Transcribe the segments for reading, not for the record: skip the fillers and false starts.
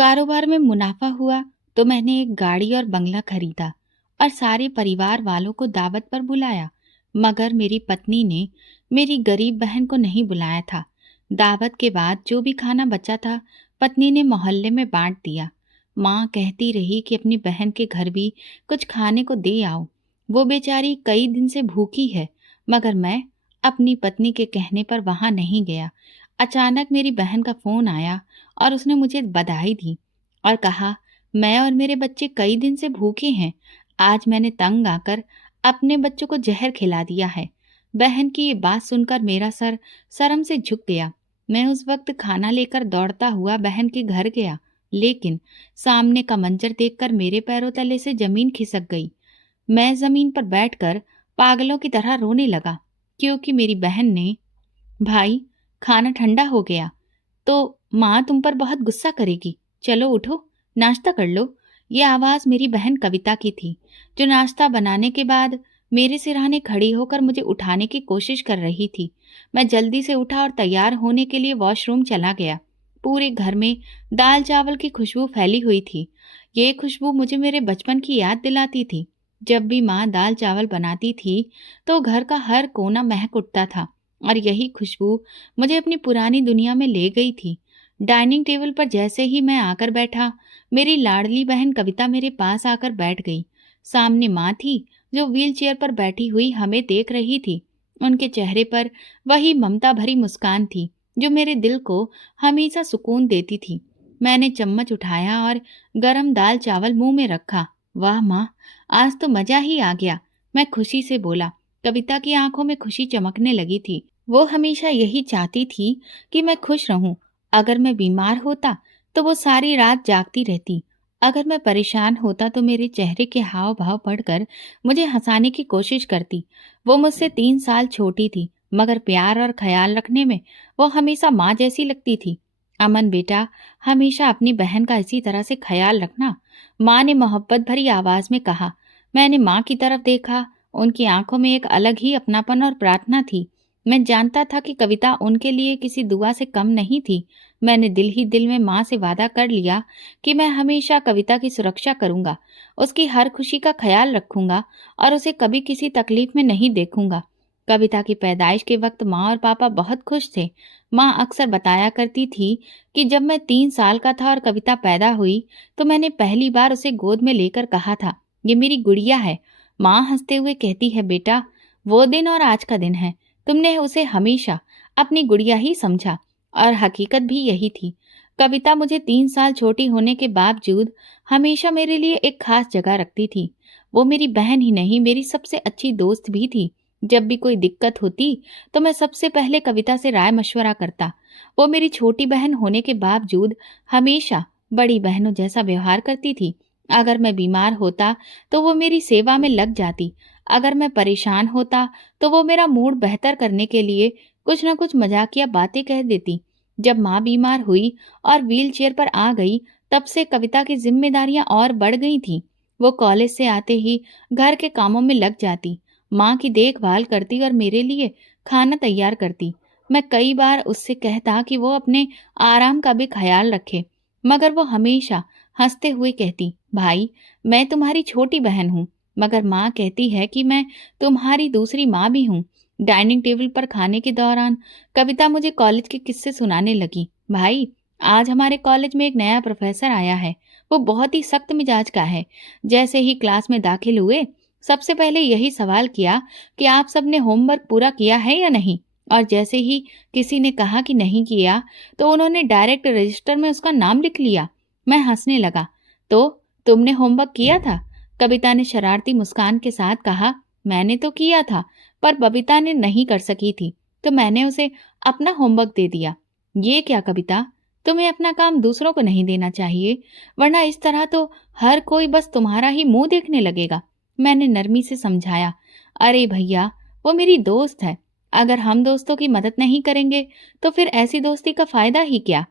कारोबार में मुनाफा हुआ तो मैंने एक गाड़ी और बंगला खरीदा और सारे परिवार वालों को दावत पर बुलाया। मगर मेरी पत्नी ने मेरी गरीब बहन को नहीं बुलाया था। दावत के बाद जो भी खाना बचा था पत्नी ने मोहल्ले में बांट दिया। माँ कहती रही कि अपनी बहन के घर भी कुछ खाने को दे आओ, वो बेचारी कई दिन से भूखी है। मगर मैं अपनी पत्नी के कहने पर वहां नहीं गया। अचानक मेरी बहन का फोन आया और उसने मुझे बधाई दी और कहा, मैं और मेरे बच्चे कई दिन से भूखे हैं। आज मैंने तंग आकर अपने बच्चों को जहर खिला दिया है। बहन की ये बात सुनकर मेरा सर शर्म से झुक गया। मैं उस वक्त खाना लेकर दौड़ता हुआ बहन के घर गया, लेकिन सामने का मंजर देखकर मेरे पैरों तले से जमीन खिसक गई। मैं जमीन पर बैठकर पागलों की तरह रोने लगा, क्योंकि मेरी बहन ने, भाई खाना ठंडा हो गया तो माँ तुम पर बहुत गुस्सा करेगी, चलो उठो नाश्ता कर लो। ये आवाज मेरी बहन कविता की थी, जो नाश्ता बनाने के बाद मेरे सिरहाने खड़ी होकर मुझे उठाने की कोशिश कर रही थी। मैं जल्दी से उठा और तैयार होने के लिए वॉशरूम चला गया। पूरे घर में दाल चावल की खुशबू फैली हुई थी। ये खुशबू मुझे मेरे बचपन की याद दिलाती थी। जब भी माँ दाल चावल बनाती थी तो घर का हर कोना महक उठता था और यही खुशबू मुझे अपनी पुरानी दुनिया में ले गई थी। डाइनिंग टेबल पर जैसे ही मैं आकर बैठा, मेरी लाडली बहन कविता मेरे पास आकर बैठ गई। सामने माँ थी, जो व्हील चेयर पर बैठी हुई हमें देख रही थी। उनके चेहरे पर वही ममता भरी मुस्कान थी जो मेरे दिल को हमेशा सुकून देती थी। मैंने चम्मच उठाया और गरम दाल चावल मुंह में रखा। वाह माँ, आज तो मजा ही आ गया, मैं खुशी से बोला। कविता की आंखों में खुशी चमकने लगी थी। वो हमेशा यही चाहती थी कि मैं खुश रहूं। अगर मैं बीमार होता तो वो सारी रात जागती रहती। अगर मैं परेशान होता तो मेरे चेहरे के हाव भाव पढ़कर मुझे हंसाने की कोशिश करती। वो मुझसे 3 साल छोटी थी, मगर प्यार और ख्याल रखने में वो हमेशा माँ जैसी लगती थी। अमन बेटा, हमेशा अपनी बहन का इसी तरह से ख्याल रखना, माँ ने मोहब्बत भरी आवाज में कहा। मैंने माँ की तरफ देखा। उनकी आंखों में एक अलग ही अपनापन और प्रार्थना थी। मैं जानता था कि कविता उनके लिए किसी दुआ से कम नहीं थी। मैंने दिल ही दिल में माँ से वादा कर लिया कि मैं हमेशा कविता की सुरक्षा करूंगा, उसकी हर खुशी का ख्याल रखूंगा और उसे कभी किसी तकलीफ में नहीं देखूंगा। कविता की पैदाइश के वक्त माँ और पापा बहुत खुश थे। माँ अक्सर बताया करती थी कि जब मैं 3 साल का था और कविता पैदा हुई तो मैंने पहली बार उसे गोद में लेकर कहा था, ये मेरी गुड़िया है। माँ हंसते हुए कहती है, बेटा वो दिन और आज का दिन है, तुमने उसे हमेशा अपनी गुड़िया ही समझा। और हकीकत भी यही थी। कविता मुझे 3 साल छोटी होने के बावजूद हमेशा मेरे लिए एक खास जगह रखती थी। वो मेरी बहन ही नहीं, मेरी सबसे अच्छी दोस्त भी थी। जब भी कोई दिक्कत होती तो मैं सबसे पहले कविता से राय मशवरा करता। वो मेरी छोटी बहन होने के बावजूद हमेशा बड़ी बहनों जैसा व्यवहार करती थी। अगर मैं बीमार होता तो वो मेरी सेवा में लग जाती। अगर मैं परेशान होता तो वो मेरा मूड बेहतर करने के लिए कुछ न कुछ मजाकिया बातें कह देती। जब माँ बीमार हुई और व्हील चेयर पर आ गई, तब से कविता की जिम्मेदारियां और बढ़ गई थी। वो कॉलेज से आते ही घर के कामों में लग जाती, माँ की देखभाल करती और मेरे लिए खाना तैयार करती। मैं कई बार उससे कहता कि वो अपने आराम का भी ख्याल रखे, मगर वो हमेशा हंसते हुए कहती, भाई मैं तुम्हारी छोटी बहन हूँ। मगर माँ कहती है कि मैं तुम्हारी दूसरी माँ भी हूँ। डाइनिंग टेबल पर खाने के दौरान कविता मुझे कॉलेज के किस्से सुनाने लगी। भाई, आज हमारे कॉलेज में एक नया प्रोफेसर आया है। वो बहुत ही सख्त मिजाज का है। जैसे ही क्लास में दाखिल हुए, सबसे पहले यही सवाल किया कि आप सबने होमवर्क पूरा किया है या नहीं। और जैसे ही किसी ने कहा कि नहीं किया, तो उन्होंने डायरेक्ट रजिस्टर में उसका नाम लिख लिया। मैं हंसने लगा। तो तुमने होमवर्क किया था? कविता ने शरारती मुस्कान के साथ कहा। मैंने तो किया था, पर बबीता ने नहीं कर सकी थी, तो मैंने उसे अपना होमवर्क दे दिया। ये क्या कविता, तुम्हें अपना काम दूसरों को नहीं देना चाहिए, वरना इस तरह तो हर कोई बस तुम्हारा ही मुंह देखने लगेगा। मैंने नरमी से समझाया। अरे भैया, वो मेरी दोस्त है। अगर हम दोस्तों की मदद नहीं करेंगे तो फिर ऐसी दोस्ती का फायदा ही क्या?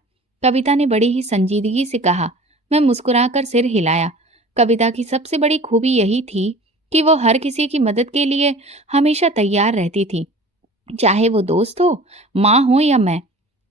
कविता ने बड़ी ही संजीदगी से कहा। मैं मुस्कुराकर सिर हिलाया। कविता की सबसे बड़ी खूबी यही थी कि वो हर किसी की मदद के लिए हमेशा तैयार रहती थी, चाहे वो दोस्त हो, माँ हो या मैं।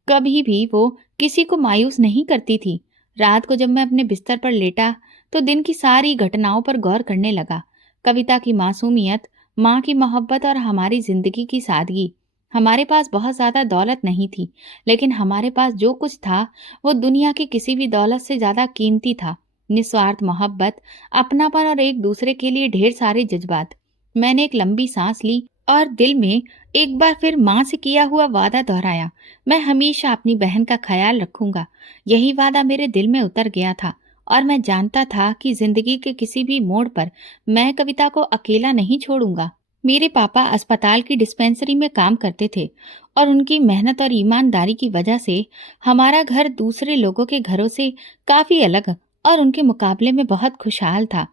कभी भी वो किसी को मायूस नहीं करती थी। रात को जब मैं अपने बिस्तर पर लेटा तो दिन की सारी घटनाओं पर गौर करने लगा। कविता की मासूमियत, माँ की मोहब्बत और हमारी जिंदगी की सादगी। हमारे पास बहुत ज्यादा दौलत नहीं थी, लेकिन हमारे पास जो कुछ था वो दुनिया की किसी भी दौलत से ज्यादा कीमती था। निस्वार्थ मोहब्बत, अपनापन और एक दूसरे के लिए ढेर सारे जज्बात। मैंने एक लंबी सांस ली और दिल में एक बार फिर माँ से किया हुआ वादा दोहराया। मैं हमेशा अपनी बहन का ख्याल रखूंगा। यही वादा मेरे दिल में उतर गया था और मैं जानता था कि जिंदगी के किसी भी मोड़ पर मैं कविता को अकेला नहीं छोड़ूंगा। मेरे पापा अस्पताल की डिस्पेंसरी में काम करते थे और उनकी मेहनत और ईमानदारी की वजह से हमारा घर दूसरे लोगों के घरों से काफी अलग और उनके मुकाबले में बहुत खुशहाल था।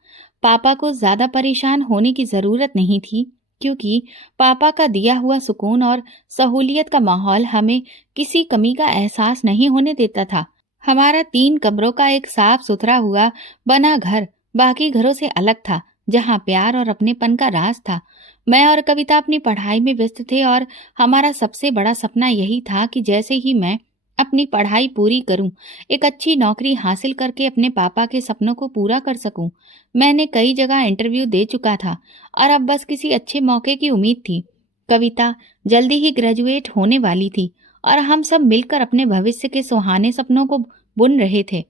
पापा को ज्यादा परेशान होने की जरूरत नहीं थी, क्योंकि पापा का दिया हुआ सुकून और सहूलियत का माहौल हमें किसी कमी का एहसास नहीं होने देता था। हमारा 3 कमरों का एक साफ सुथरा हुआ बना घर बाकी घरों से अलग था, जहाँ प्यार और अपनेपन का राज था। मैं और कविता अपनी पढ़ाई में व्यस्त थे और हमारा सबसे बड़ा सपना यही था कि जैसे ही मैं अपनी पढ़ाई पूरी करूं, एक अच्छी नौकरी हासिल करके अपने पापा के सपनों को पूरा कर सकूं। मैंने कई जगह इंटरव्यू दे चुका था और अब बस किसी अच्छे मौके की उम्मीद थी। कविता जल्दी ही ग्रेजुएट होने वाली थी और हम सब मिलकर अपने भविष्य के सुहाने सपनों को बुन रहे थे।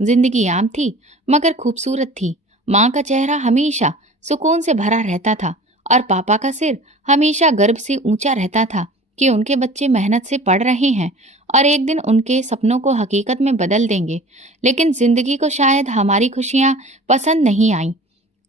जिंदगी आम थी मगर खूबसूरत थी। माँ का चेहरा हमेशा सुकून से भरा रहता था और पापा का सिर हमेशा गर्व से ऊंचा रहता था कि उनके बच्चे मेहनत से पढ़ रहे हैं और एक दिन उनके सपनों को हकीकत में बदल देंगे। लेकिन जिंदगी को शायद हमारी खुशियां पसंद नहीं आईं।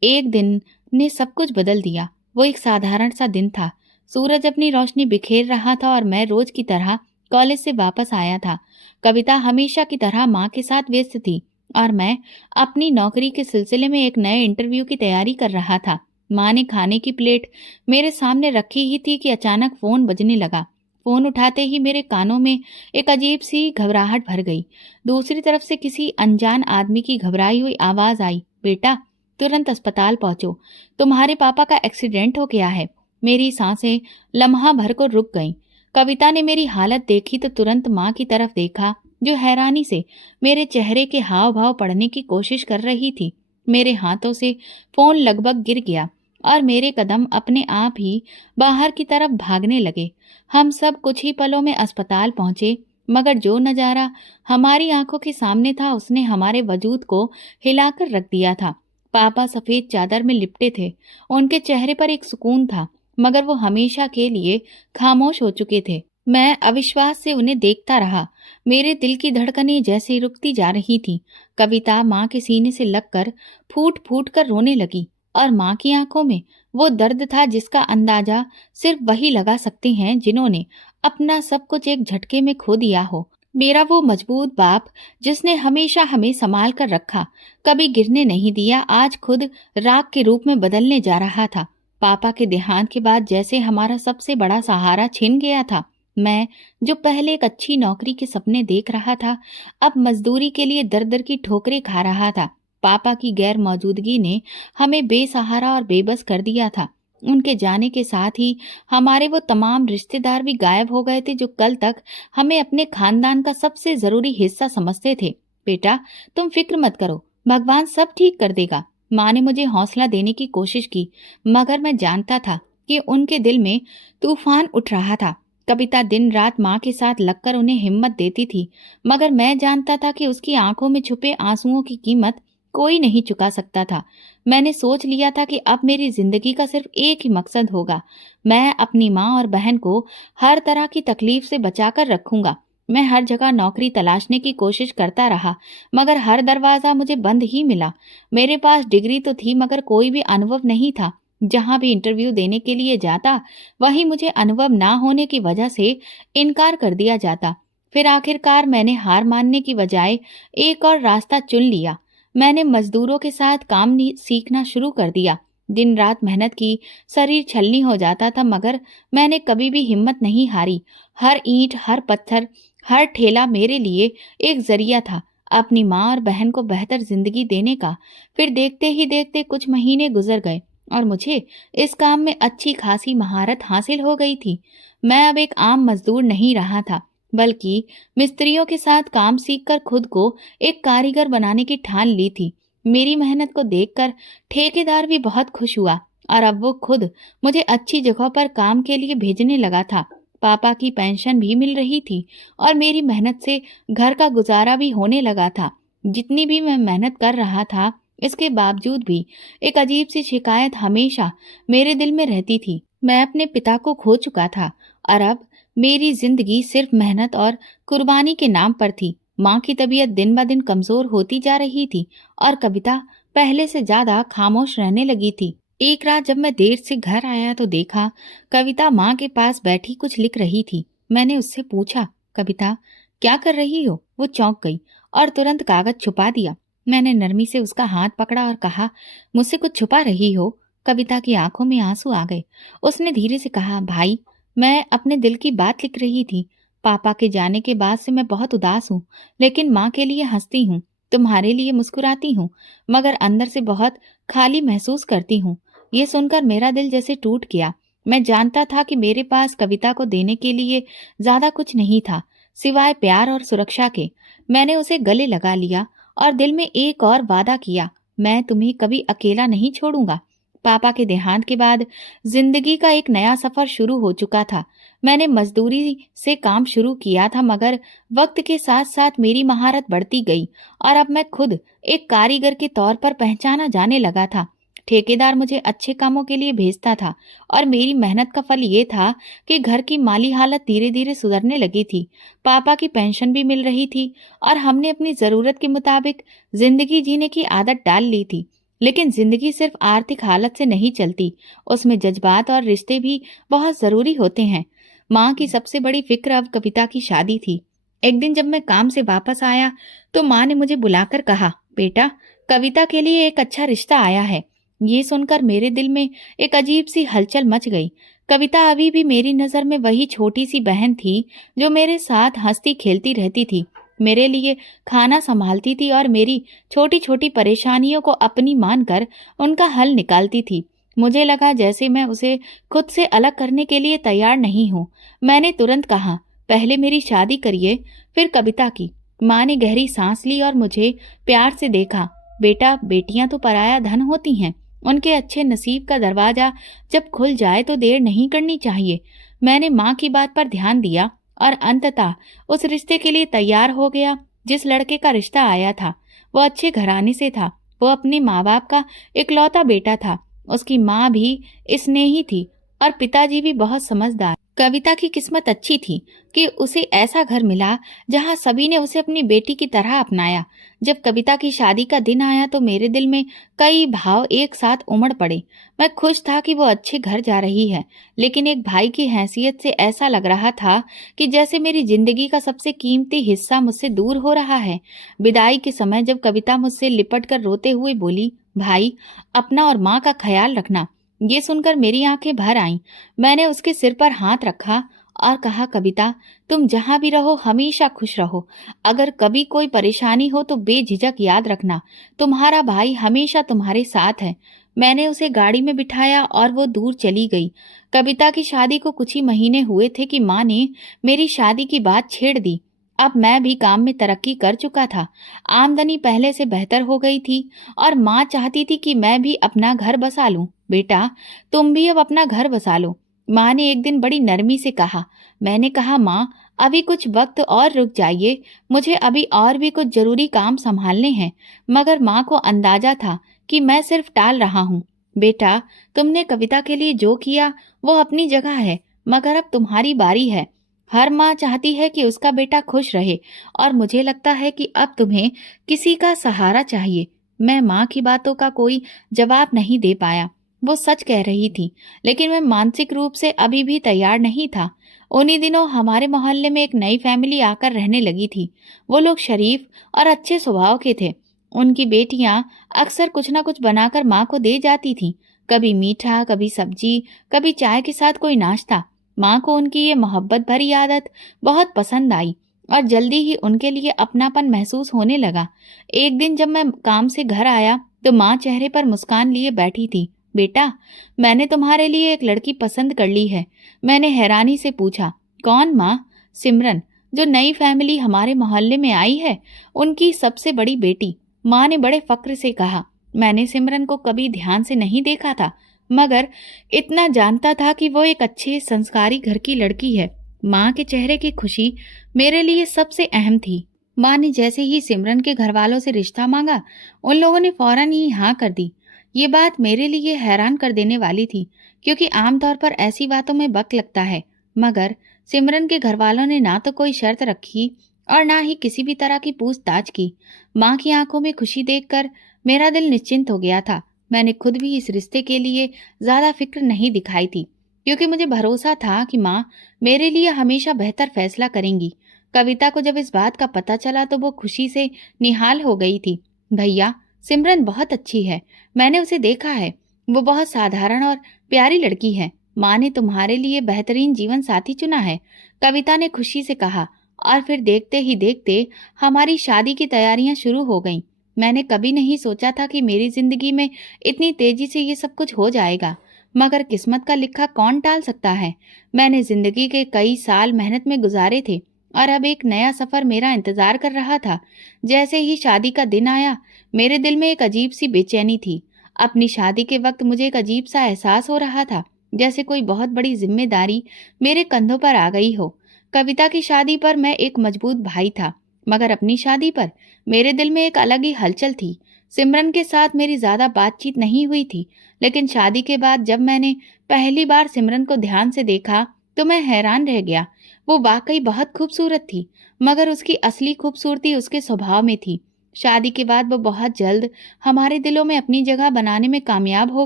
एक दिन ने सब कुछ बदल दिया। वो एक साधारण सा दिन था। सूरज अपनी रोशनी बिखेर रहा था और मैं रोज की तरह कॉलेज से वापस आया था। कविता हमेशा की तरह माँ के साथ व्यस्त थी और मैं अपनी नौकरी के सिलसिले में एक नए इंटरव्यू की तैयारी कर रहा था। माँ ने खाने की प्लेट मेरे सामने रखी ही थी कि अचानक फोन बजने लगा। फोन उठाते ही मेरे कानों में एक अजीब सी घबराहट भर गई। दूसरी तरफ से किसी अनजान आदमी की घबराई हुई आवाज आई, बेटा तुरंत अस्पताल पहुंचो, तुम्हारे पापा का एक्सीडेंट हो गया है। मेरी सांसें लम्हा भर को रुक गईं। कविता ने मेरी हालत देखी तो तुरंत माँ की तरफ देखा, जो हैरानी से मेरे चेहरे के हाव भाव पढ़ने की कोशिश कर रही थी। मेरे हाथों से फोन लगभग गिर गया और मेरे कदम अपने आप ही बाहर की तरफ भागने लगे। हम सब कुछ ही पलों में अस्पताल पहुंचे, मगर जो नजारा हमारी आंखों के सामने था उसने हमारे वजूद को हिलाकर रख दिया था। पापा सफेद चादर में लिपटे थे। उनके चेहरे पर एक सुकून था, मगर वो हमेशा के लिए खामोश हो चुके थे। मैं अविश्वास से उन्हें देखता रहा। मेरे दिल की धड़कनें जैसे रुकती जा रही थी। कविता माँ के सीने से लगकर फूट फूट कर रोने लगी और माँ की आंखों में वो दर्द था जिसका अंदाजा सिर्फ वही लगा सकते हैं जिन्होंने अपना सब कुछ एक झटके में खो दिया हो। मेरा वो मजबूत बाप जिसने हमेशा हमें संभाल कर रखा, कभी गिरने नहीं दिया, आज खुद राख के रूप में बदलने जा रहा था। पापा के देहांत के बाद जैसे हमारा सबसे बड़ा सहारा छिन गया था। मैं जो पहले एक अच्छी नौकरी के सपने देख रहा था, अब मजदूरी के लिए दर दर की ठोकरें खा रहा था। पापा की गैर मौजूदगी ने हमें बेसहारा और बेबस कर दिया था। उनके जाने के साथ ही हमारे वो तमाम रिश्तेदार भी गायब हो गए थे जो कल तक हमें अपने खानदान का सबसे जरूरी हिस्सा समझते थे। बेटा तुम फिक्र मत करो, भगवान सब ठीक कर देगा। माँ ने मुझे हौसला देने की कोशिश की, मगर मैं जानता था कि उनके दिल में तूफान उठ रहा था। कविता दिन रात माँ के साथ लगकर उन्हें हिम्मत देती थी, मगर मैं जानता था कि उसकी आंखों में छुपे आंसुओं की कीमत कोई नहीं चुका सकता था। मैंने सोच लिया था कि अब मेरी जिंदगी का सिर्फ एक ही मकसद होगा, मैं अपनी माँ और बहन को हर तरह की तकलीफ से बचाकर रखूंगा। मैं हर जगह नौकरी तलाशने की कोशिश करता रहा, मगर हर दरवाजा मुझे बंद ही मिला। मेरे पास डिग्री तो थी मगर कोई भी अनुभव नहीं था। जहां भी इंटरव्यू देने के लिए जाता, वहीं मुझे अनुभव ना होने की वजह से इनकार कर दिया जाता। फिर आखिरकार मैंने हार मानने की बजाय एक और रास्ता चुन लिया। मैंने मजदूरों के साथ काम सीखना शुरू कर दिया। दिन रात मेहनत की, शरीर छलनी हो जाता था, मगर मैंने कभी भी हिम्मत नहीं हारी। हर ईंट, हर पत्थर, हर ठेला मेरे लिए एक जरिया था अपनी माँ और बहन को बेहतर जिंदगी देने का। फिर देखते ही देखते कुछ महीने गुजर गए और मुझे इस काम में अच्छी खासी महारत हासिल हो गई थी। मैं अब एक आम मजदूर नहीं रहा था, बल्कि मिस्त्रियों के साथ काम सीखकर खुद को एक कारीगर बनाने की ठान ली थी। मेरी मेहनत को देखकर ठेकेदार भी बहुत खुश हुआ और अब वो खुद मुझे अच्छी जगह पर काम के लिए भेजने लगा था। पापा की पेंशन भी मिल रही थी और मेरी मेहनत से घर का गुजारा भी होने लगा था। जितनी भी मैं मेहनत कर रहा था, इसके बावजूद भी एक अजीब सी शिकायत हमेशा मेरे दिल में रहती थी। मैं अपने पिता को खो चुका था और अब मेरी जिंदगी सिर्फ मेहनत और कुर्बानी के नाम पर थी। माँ की तबीयत दिन ब दिन कमजोर होती जा रही थी और कविता पहले से ज्यादा खामोश रहने लगी थी। एक रात जब मैं देर से घर आया तो देखा कविता माँ के पास बैठी कुछ लिख रही थी। मैंने उससे पूछा, कविता क्या कर रही हो? वो चौंक गई और तुरंत कागज छुपा दिया। मैंने नरमी से उसका हाथ पकड़ा और कहा, मुझसे कुछ छुपा रही हो? कविता की आंखों में आंसू आ गए। उसने धीरे से कहा, भाई मैं अपने दिल की बात लिख रही थी। पापा के जाने के बाद से मैं बहुत उदास हूँ, लेकिन माँ के लिए हंसती हूँ, तुम्हारे लिए मुस्कुराती हूँ, मगर अंदर से बहुत खाली महसूस करती हूँ। ये सुनकर मेरा दिल जैसे टूट गया। मैं जानता था कि मेरे पास कविता को देने के लिए ज्यादा कुछ नहीं था सिवाय प्यार और सुरक्षा के। मैंने उसे गले लगा लिया और दिल में एक और वादा किया, मैं तुम्हें कभी अकेला नहीं छोड़ूंगा। पापा के देहांत के बाद जिंदगी का एक नया सफर शुरू हो चुका था। मैंने मजदूरी से काम शुरू किया था, मगर वक्त के साथ साथ मेरी महारत बढ़ती गई और अब मैं खुद एक कारीगर के तौर पर पहचाना जाने लगा था। ठेकेदार मुझे अच्छे कामों के लिए भेजता था और मेरी मेहनत का फल ये था कि घर की माली हालत धीरे धीरे सुधरने लगी थी। पापा की पेंशन भी मिल रही थी और हमने अपनी जरूरत के मुताबिक जिंदगी जीने की आदत डाल ली थी। लेकिन जिंदगी सिर्फ आर्थिक हालत से नहीं चलती, उसमें जज्बात और रिश्ते भी बहुत जरूरी होते हैं। माँ की सबसे बड़ी फिक्र अब कविता की शादी थी। एक दिन जब मैं काम से वापस आया तो माँ ने मुझे बुलाकर कहा, बेटा कविता के लिए एक अच्छा रिश्ता आया है। ये सुनकर मेरे दिल में एक अजीब सी हलचल मच गई। कविता अभी भी मेरी नजर में वही छोटी सी बहन थी जो मेरे साथ हंसती खेलती रहती थी, मेरे लिए खाना संभालती थी और मेरी छोटी छोटी परेशानियों को अपनी मानकर उनका हल निकालती थी। मुझे लगा जैसे मैं उसे खुद से अलग करने के लिए तैयार नहीं हूँ। मैंने तुरंत कहा, पहले मेरी शादी करिए, फिर कविता की। माँ ने गहरी सांस ली और मुझे प्यार से देखा। बेटा बेटियां तो पराया धन होती हैं, उनके अच्छे नसीब का दरवाजा जब खुल जाए तो देर नहीं करनी चाहिए। मैंने माँ की बात पर ध्यान दिया और अंततः उस रिश्ते के लिए तैयार हो गया। जिस लड़के का रिश्ता आया था वो अच्छे घराने से था। वो अपने माँ बाप का इकलौता बेटा था। उसकी माँ भी स्नेही थी और पिताजी भी बहुत समझदार। कविता की किस्मत अच्छी थी कि उसे ऐसा घर मिला जहाँ सभी ने उसे अपनी बेटी की तरह अपनाया। जब कविता की शादी का दिन आया तो मेरे दिल में कई भाव एक साथ उमड़ पड़े। मैं खुश था कि वो अच्छे घर जा रही है, लेकिन एक भाई की हैसियत से ऐसा लग रहा था कि जैसे मेरी जिंदगी का सबसे कीमती हिस्सा मुझसे दूर हो रहा है। विदाई के समय जब कविता मुझसे लिपट कर रोते हुए बोली, भाई अपना और माँ का ख्याल रखना, ये सुनकर मेरी आंखें भर आईं। मैंने उसके सिर पर हाथ रखा और कहा, कविता तुम जहां भी रहो हमेशा खुश रहो। अगर कभी कोई परेशानी हो तो बेझिझक याद रखना, तुम्हारा भाई हमेशा तुम्हारे साथ है। मैंने उसे गाड़ी में बिठाया और वो दूर चली गई। कविता की शादी को कुछ ही महीने हुए थे कि माँ ने मेरी शादी की बात छेड़ दी। अब मैं भी काम में तरक्की कर चुका था, आमदनी पहले से बेहतर हो गई थी और माँ चाहती थी कि मैं भी अपना घर बसा लूं। बेटा तुम भी अब अपना घर बसा लो, माँ ने एक दिन बड़ी नरमी से कहा। मैंने कहा, माँ अभी कुछ वक्त और रुक जाइए, मुझे अभी और भी कुछ जरूरी काम संभालने हैं। मगर माँ को अंदाजा था कि मैं सिर्फ टाल रहा हूँ। बेटा तुमने कविता के लिए जो किया वो अपनी जगह है, मगर अब तुम्हारी बारी है। हर माँ चाहती है कि उसका बेटा खुश रहे और मुझे लगता है कि अब तुम्हें किसी का सहारा चाहिए। मैं माँ की बातों का कोई जवाब नहीं दे पाया। वो सच कह रही थी, लेकिन मैं मानसिक रूप से अभी भी तैयार नहीं था। उन्हीं दिनों हमारे मोहल्ले में एक नई फैमिली आकर रहने लगी थी। वो लोग शरीफ और अच्छे स्वभाव के थे। उनकी बेटियां अक्सर कुछ न कुछ बनाकर माँ को दे जाती थीं, कभी मीठा, कभी सब्जी, कभी चाय के साथ कोई नाश्ता। माँ को उनकी ये मोहब्बत भरी आदत बहुत पसंद आई और जल्दी ही उनके लिए अपनापन महसूस होने लगा। एक दिन जब मैं काम से घर आया तो माँ चेहरे पर मुस्कान लिए बैठी थी। बेटा मैंने तुम्हारे लिए एक लड़की पसंद कर ली है। मैंने हैरानी से पूछा, कौन माँ? सिमरन, जो नई फैमिली हमारे मोहल्ले में आई है, उनकी सबसे बड़ी बेटी। माँ ने बड़े फक्र से कहा। मैंने सिमरन को कभी ध्यान से नहीं देखा था, मगर इतना जानता था कि वो एक अच्छे संस्कारी घर की लड़की है। माँ के चेहरे की खुशी मेरे लिए सबसे अहम थी। माँ ने जैसे ही सिमरन के घर वालों से रिश्ता मांगा, उन लोगों ने फौरन ही हाँ कर दी। ये बात मेरे लिए हैरान कर देने वाली थी, क्योंकि आमतौर पर ऐसी बातों में वक्त लगता है। मगर सिमरन के घर वालों ने ना तो कोई शर्त रखी और ना ही किसी भी तरह की पूछताछ की। माँ की आंखों में खुशी देखकर मेरा दिल निश्चिंत हो गया था। मैंने खुद भी इस रिश्ते के लिए ज्यादा फिक्र नहीं दिखाई थी, क्योंकि मुझे भरोसा था कि माँ मेरे लिए हमेशा बेहतर फैसला करेंगी। कविता को जब इस बात का पता चला तो वो खुशी से निहाल हो गई थी। भैया, सिमरन बहुत अच्छी है, मैंने उसे देखा है। वो बहुत साधारण और प्यारी लड़की है। माँ ने तुम्हारे लिए बेहतरीन जीवन साथी चुना है, कविता ने खुशी से कहा। और फिर देखते ही देखते हमारी शादी की तैयारियां शुरू हो गईं। मैंने कभी नहीं सोचा था कि मेरी जिंदगी में इतनी तेजी से ये सब कुछ हो जाएगा, मगर किस्मत का लिखा कौन टाल सकता है। मैंने जिंदगी के कई साल मेहनत में गुजारे थे और अब एक नया सफर मेरा इंतजार कर रहा था। जैसे ही शादी का दिन आया, मेरे दिल में एक अजीब सी बेचैनी थी। अपनी शादी के वक्त मुझे एक अजीब सा एहसास हो रहा था, जैसे कोई बहुत बड़ी जिम्मेदारी मेरे कंधों पर आ गई हो। कविता की शादी पर मैं एक मजबूत भाई था, मगर अपनी शादी पर मेरे दिल में एक अलग ही हलचल थी। सिमरन के साथ मेरी ज्यादा बातचीत नहीं हुई थी, लेकिन शादी के बाद जब मैंने पहली बार सिमरन को ध्यान से देखा तो मैं हैरान रह गया। वो वाकई बहुत खूबसूरत थी, मगर उसकी असली खूबसूरती उसके स्वभाव में थी। शादी के बाद वो बहुत जल्द हमारे दिलों में अपनी जगह बनाने में कामयाब हो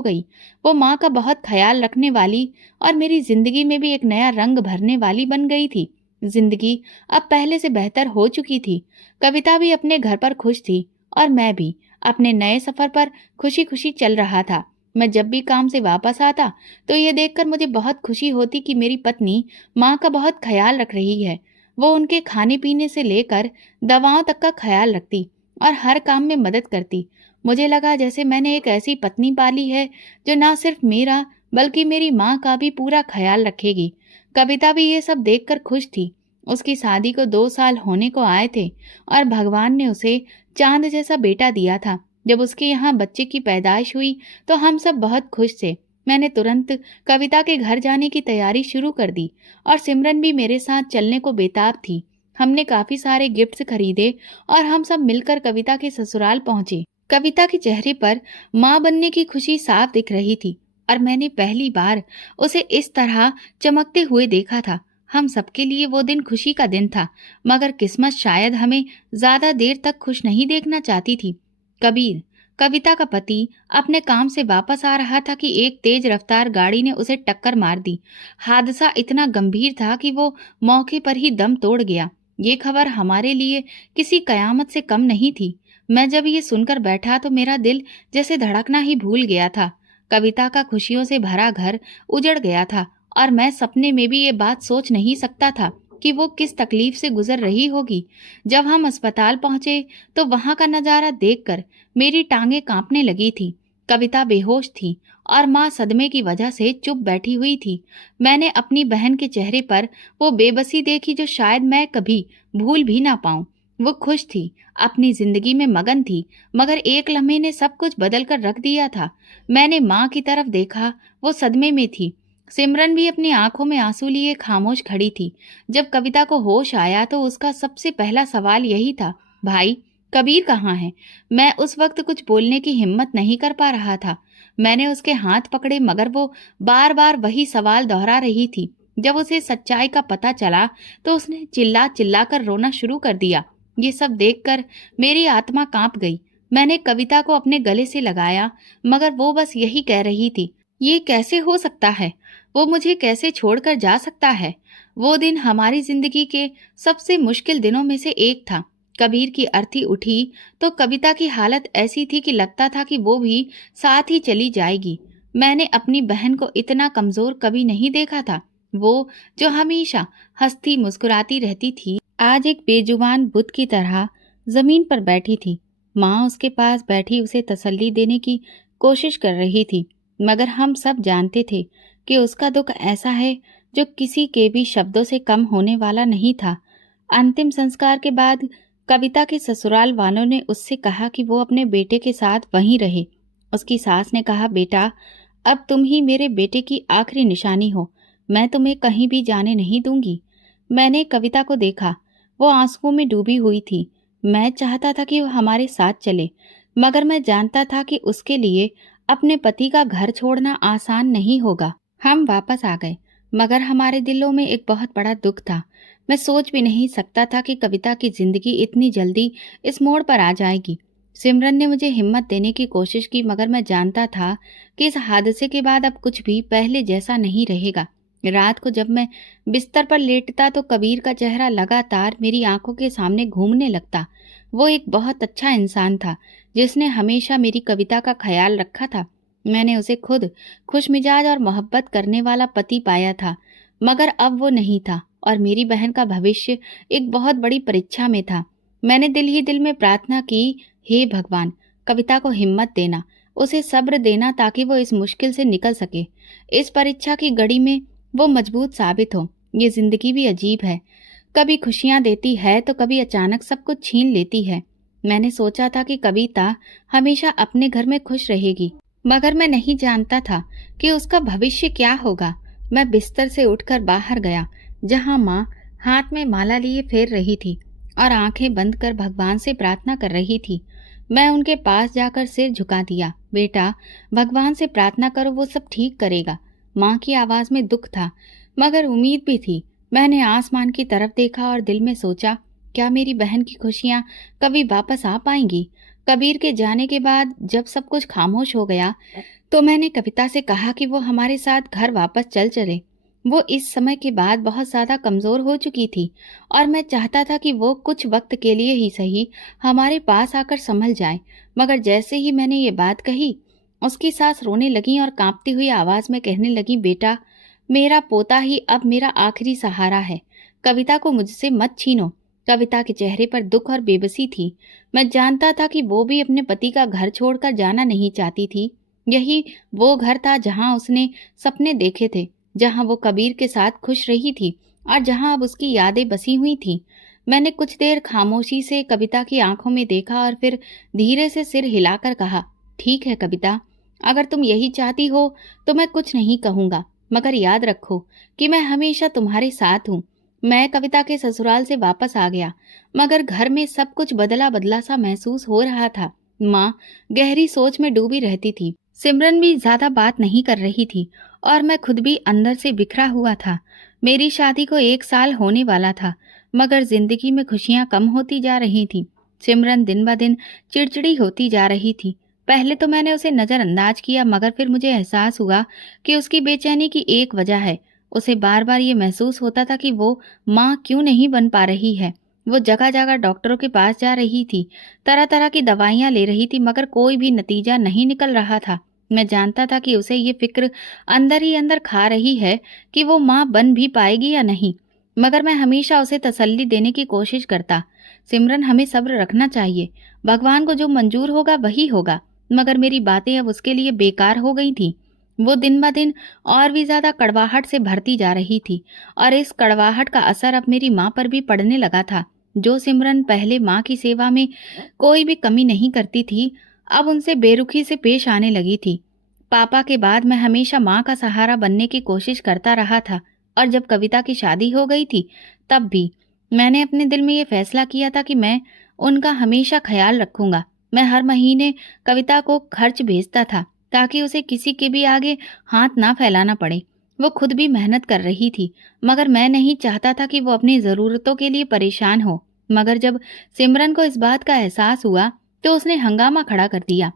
गई। वो माँ का बहुत ख्याल रखने वाली और मेरी जिंदगी में भी एक नया रंग भरने वाली बन गई थी। जिंदगी अब पहले से बेहतर हो चुकी थी। कविता भी अपने घर पर खुश थी और मैं भी अपने नए सफर पर खुशी खुशी चल रहा था। मैं जब भी काम से वापस आता तो ये देखकर मुझे बहुत खुशी होती कि मेरी पत्नी माँ का बहुत ख्याल रख रही है। वो उनके खाने पीने से लेकर दवाओं तक का ख्याल रखती और हर काम में मदद करती। मुझे लगा जैसे मैंने एक ऐसी पत्नी पाली है जो ना सिर्फ मेरा बल्कि मेरी माँ का भी पूरा ख्याल रखेगी। कविता भी ये सब देखकर खुश थी। उसकी शादी को 2 साल होने को आए थे और भगवान ने उसे चांद जैसा बेटा दिया था। जब उसके यहाँ बच्चे की पैदाइश हुई तो हम सब बहुत खुश थे। मैंने तुरंत कविता के घर जाने की तैयारी शुरू कर दी और सिमरन भी मेरे साथ चलने को बेताब थी। हमने काफी सारे गिफ्ट्स खरीदे और हम सब मिलकर कविता के ससुराल पहुंचे। कविता के चेहरे पर माँ बनने की खुशी साफ दिख रही थी और मैंने पहली बार उसे इस तरह चमकते हुए देखा था। हम सबके लिए वो दिन खुशी का दिन था, मगर किस्मत शायद हमें ज्यादा देर तक खुश नहीं देखना चाहती थी। कबीर, कविता का पति, अपने काम से वापस आ रहा था कि एक तेज रफ्तार गाड़ी ने उसे टक्कर मार दी। हादसा इतना गंभीर था कि वो मौके पर ही दम तोड़ गया। ये खबर हमारे लिए किसी कयामत से कम नहीं थी। मैं जब ये सुनकर बैठा तो मेरा दिल जैसे धड़कना ही भूल गया था। कविता का खुशियों से भरा घर उजड़ गया था और मैं सपने में भी ये बात सोच नहीं सकता था कि वो किस तकलीफ से गुजर रही होगी। जब हम अस्पताल पहुंचे तो वहां का नजारा देखकर मेरी टांगें कांपने लगी थी। कविता बेहोश थी और माँ सदमे की वजह से चुप बैठी हुई थी। मैंने अपनी बहन के चेहरे पर वो बेबसी देखी जो शायद मैं कभी भूल भी ना पाऊं। वो खुश थी, अपनी जिंदगी में मगन थी, मगर एक लम्हे ने सब कुछ बदल कर रख दिया था। मैंने माँ की तरफ देखा, वो सदमे में थी। सिमरन भी अपनी आंखों में आंसू लिए खामोश खड़ी थी। जब कविता को होश आया तो उसका सबसे पहला सवाल यही था, भाई कबीर कहाँ है? मैं उस वक्त कुछ बोलने की हिम्मत नहीं कर पा रहा था। मैंने उसके हाथ पकड़े, मगर वो बार बार वही सवाल दोहरा रही थी। जब उसे सच्चाई का पता चला तो उसने चिल्ला चिल्ला कर रोना शुरू कर दिया। ये सब देखकर मेरी आत्मा कांप गई। मैंने कविता को अपने गले से लगाया, मगर वो बस यही कह रही थी, ये कैसे हो सकता है? वो मुझे कैसे छोड़कर जा सकता है? वो दिन हमारी जिंदगी के सबसे मुश्किल दिनों में से एक था। कबीर की अर्थी उठी तो कविता की हालत ऐसी थी कि लगता था कि वो भी साथ ही चली जाएगी। मैंने अपनी बहन को इतना कमजोर कभी नहीं देखा था। वो जो हमेशा हंसती मुस्कुराती रहती थी, आज एक बेजुबान बुत की तरह जमीन पर बैठी थी। माँ उसके पास बैठी उसे तसल्ली देने की कोशिश कर रही थी, मगर हम सब जानते थे कि उसका दुख ऐसा है जो किसी के भी शब्दों से कम होने वाला नहीं था। अंतिम संस्कार के बाद कविता के ससुराल वालों ने उससे कहा कि वो अपने बेटे के साथ वहीं रहे। उसकी सास ने कहा, बेटा, अब तुम ही मेरे बेटे की आखिरी निशानी हो, मैं तुम्हें कहीं भी जाने नहीं दूंगी। मैंने कविता को देखा, वो आंसुओं में डूबी हुई थी। मैं चाहता था कि वो हमारे साथ चले, मगर मैं जानता था कि उसके लिए अपने पति का घर छोड़ना आसान नहीं होगा। हम वापस आ गए, मगर हमारे दिलों में एक बहुत बड़ा दुख था। मैं सोच भी नहीं सकता था कि कविता की जिंदगी इतनी जल्दी इस मोड़ पर आ जाएगी। सिमरन ने मुझे हिम्मत देने की कोशिश की, मगर मैं जानता था कि इस हादसे के बाद अब कुछ भी पहले जैसा नहीं रहेगा। रात को जब मैं बिस्तर पर लेटता तो कबीर का चेहरा लगातार मेरी आंखों के सामने घूमने लगता। वो एक बहुत अच्छा इंसान था, जिसने हमेशा मेरी कविता का ख्याल रखा था। मैंने उसे खुद खुशमिजाज और मोहब्बत करने वाला पति पाया था, मगर अब वो नहीं था और मेरी बहन का भविष्य एक बहुत बड़ी परीक्षा में था। मैंने दिल ही दिल में प्रार्थना की, हे भगवान, कविता को हिम्मत देना, उसे सब्र देना ताकि वो इस मुश्किल से निकल सके। इस परीक्षा की घड़ी में वो मजबूत साबित हो। ये जिंदगी भी अजीब है, कभी खुशियां देती है तो कभी अचानक सब कुछ छीन लेती है। मैंने सोचा था कि कविता हमेशा अपने घर में खुश रहेगी, मगर मैं नहीं जानता था कि उसका भविष्य क्या होगा। मैं बिस्तर से उठकर बाहर गया, जहां माँ हाथ में माला लिए फेर रही थी और आंखें बंद कर भगवान से प्रार्थना कर रही थी। मैं उनके पास जाकर सिर झुका दिया। बेटा, भगवान से प्रार्थना करो, वो सब ठीक करेगा। माँ की आवाज में दुख था, मगर उम्मीद भी थी। मैंने आसमान की तरफ देखा और दिल में सोचा, क्या मेरी बहन की खुशियां कभी वापस आ पाएंगी? कबीर के जाने के बाद जब सब कुछ खामोश हो गया, तो मैंने कविता से कहा कि वो हमारे साथ घर वापस चल चले। वो इस समय के बाद बहुत ज्यादा कमजोर हो चुकी थी और मैं चाहता था कि वो कुछ वक्त के लिए ही सही हमारे पास आकर संभल जाए। मगर जैसे ही मैंने ये बात कही, उसकी सास रोने लगी और कांपती हुई आवाज में कहने लगी, बेटा, मेरा पोता ही अब मेरा आखिरी सहारा है, कविता को मुझसे मत छीनो। कविता के चेहरे पर दुख और बेबसी थी। मैं जानता था कि वो भी अपने पति का घर छोड़कर जाना नहीं चाहती थी। यही वो घर था जहां उसने सपने देखे थे, जहां वो कबीर के साथ खुश रही थी और जहां अब उसकी यादें बसी हुई थी। मैंने कुछ देर खामोशी से कविता की आंखों में देखा और फिर धीरे से सिर हिलाकर कहा, ठीक है कविता, अगर तुम यही चाहती हो तो मैं कुछ नहीं कहूंगा, मगर याद रखो कि मैं हमेशा तुम्हारे साथ हूँ। मैं कविता के ससुराल से वापस आ गया, मगर घर में सब कुछ बदला बदला सा महसूस हो रहा था। माँ गहरी सोच में डूबी रहती थी, सिमरन भी ज्यादा बात नहीं कर रही थी और मैं खुद भी अंदर से बिखरा हुआ था। मेरी शादी को 1 साल होने वाला था, मगर जिंदगी में खुशियां कम होती जा रही थी। सिमरन दिन ब दिन चिड़चिड़ी होती जा रही थी। पहले तो मैंने उसे नजरअंदाज किया, मगर फिर मुझे एहसास हुआ कि उसकी बेचैनी की एक वजह है। उसे बार बार ये महसूस होता था कि वो माँ क्यों नहीं बन पा रही है। वो जगह जगह डॉक्टरों के पास जा रही थी, तरह तरह की दवाइयां ले रही थी, मगर कोई भी नतीजा नहीं निकल रहा था। मैं जानता था कि उसे ये फिक्र अंदर ही अंदर खा रही है कि वो माँ बन भी पाएगी या नहीं, मगर मैं हमेशा उसे तसल्ली देने की कोशिश करता। सिमरन, हमें सब्र रखना चाहिए, भगवान को जो मंजूर होगा वही होगा। मगर मेरी बातें अब उसके लिए बेकार हो गई थी। वो दिन ब दिन और भी ज्यादा कड़वाहट से भरती जा रही थी और इस कड़वाहट का असर अब मेरी माँ पर भी पड़ने लगा था। जो सिमरन पहले माँ की सेवा में कोई भी कमी नहीं करती थी, अब उनसे बेरुखी से पेश आने लगी थी। पापा के बाद मैं हमेशा माँ का सहारा बनने की कोशिश करता रहा था और जब कविता की शादी हो गई थी, तब भी मैंने अपने दिल में ये फैसला किया था कि मैं उनका हमेशा ख्याल रखूंगा। मैं हर महीने कविता को खर्च भेजता था ताकि उसे किसी के भी आगे हाथ ना फैलाना पड़े। वो खुद भी मेहनत कर रही थी, मगर मैं नहीं चाहता था कि वो अपनी जरूरतों के लिए परेशान हो। मगर जब सिमरन को इस बात का एहसास हुआ तो उसने हंगामा खड़ा कर दिया।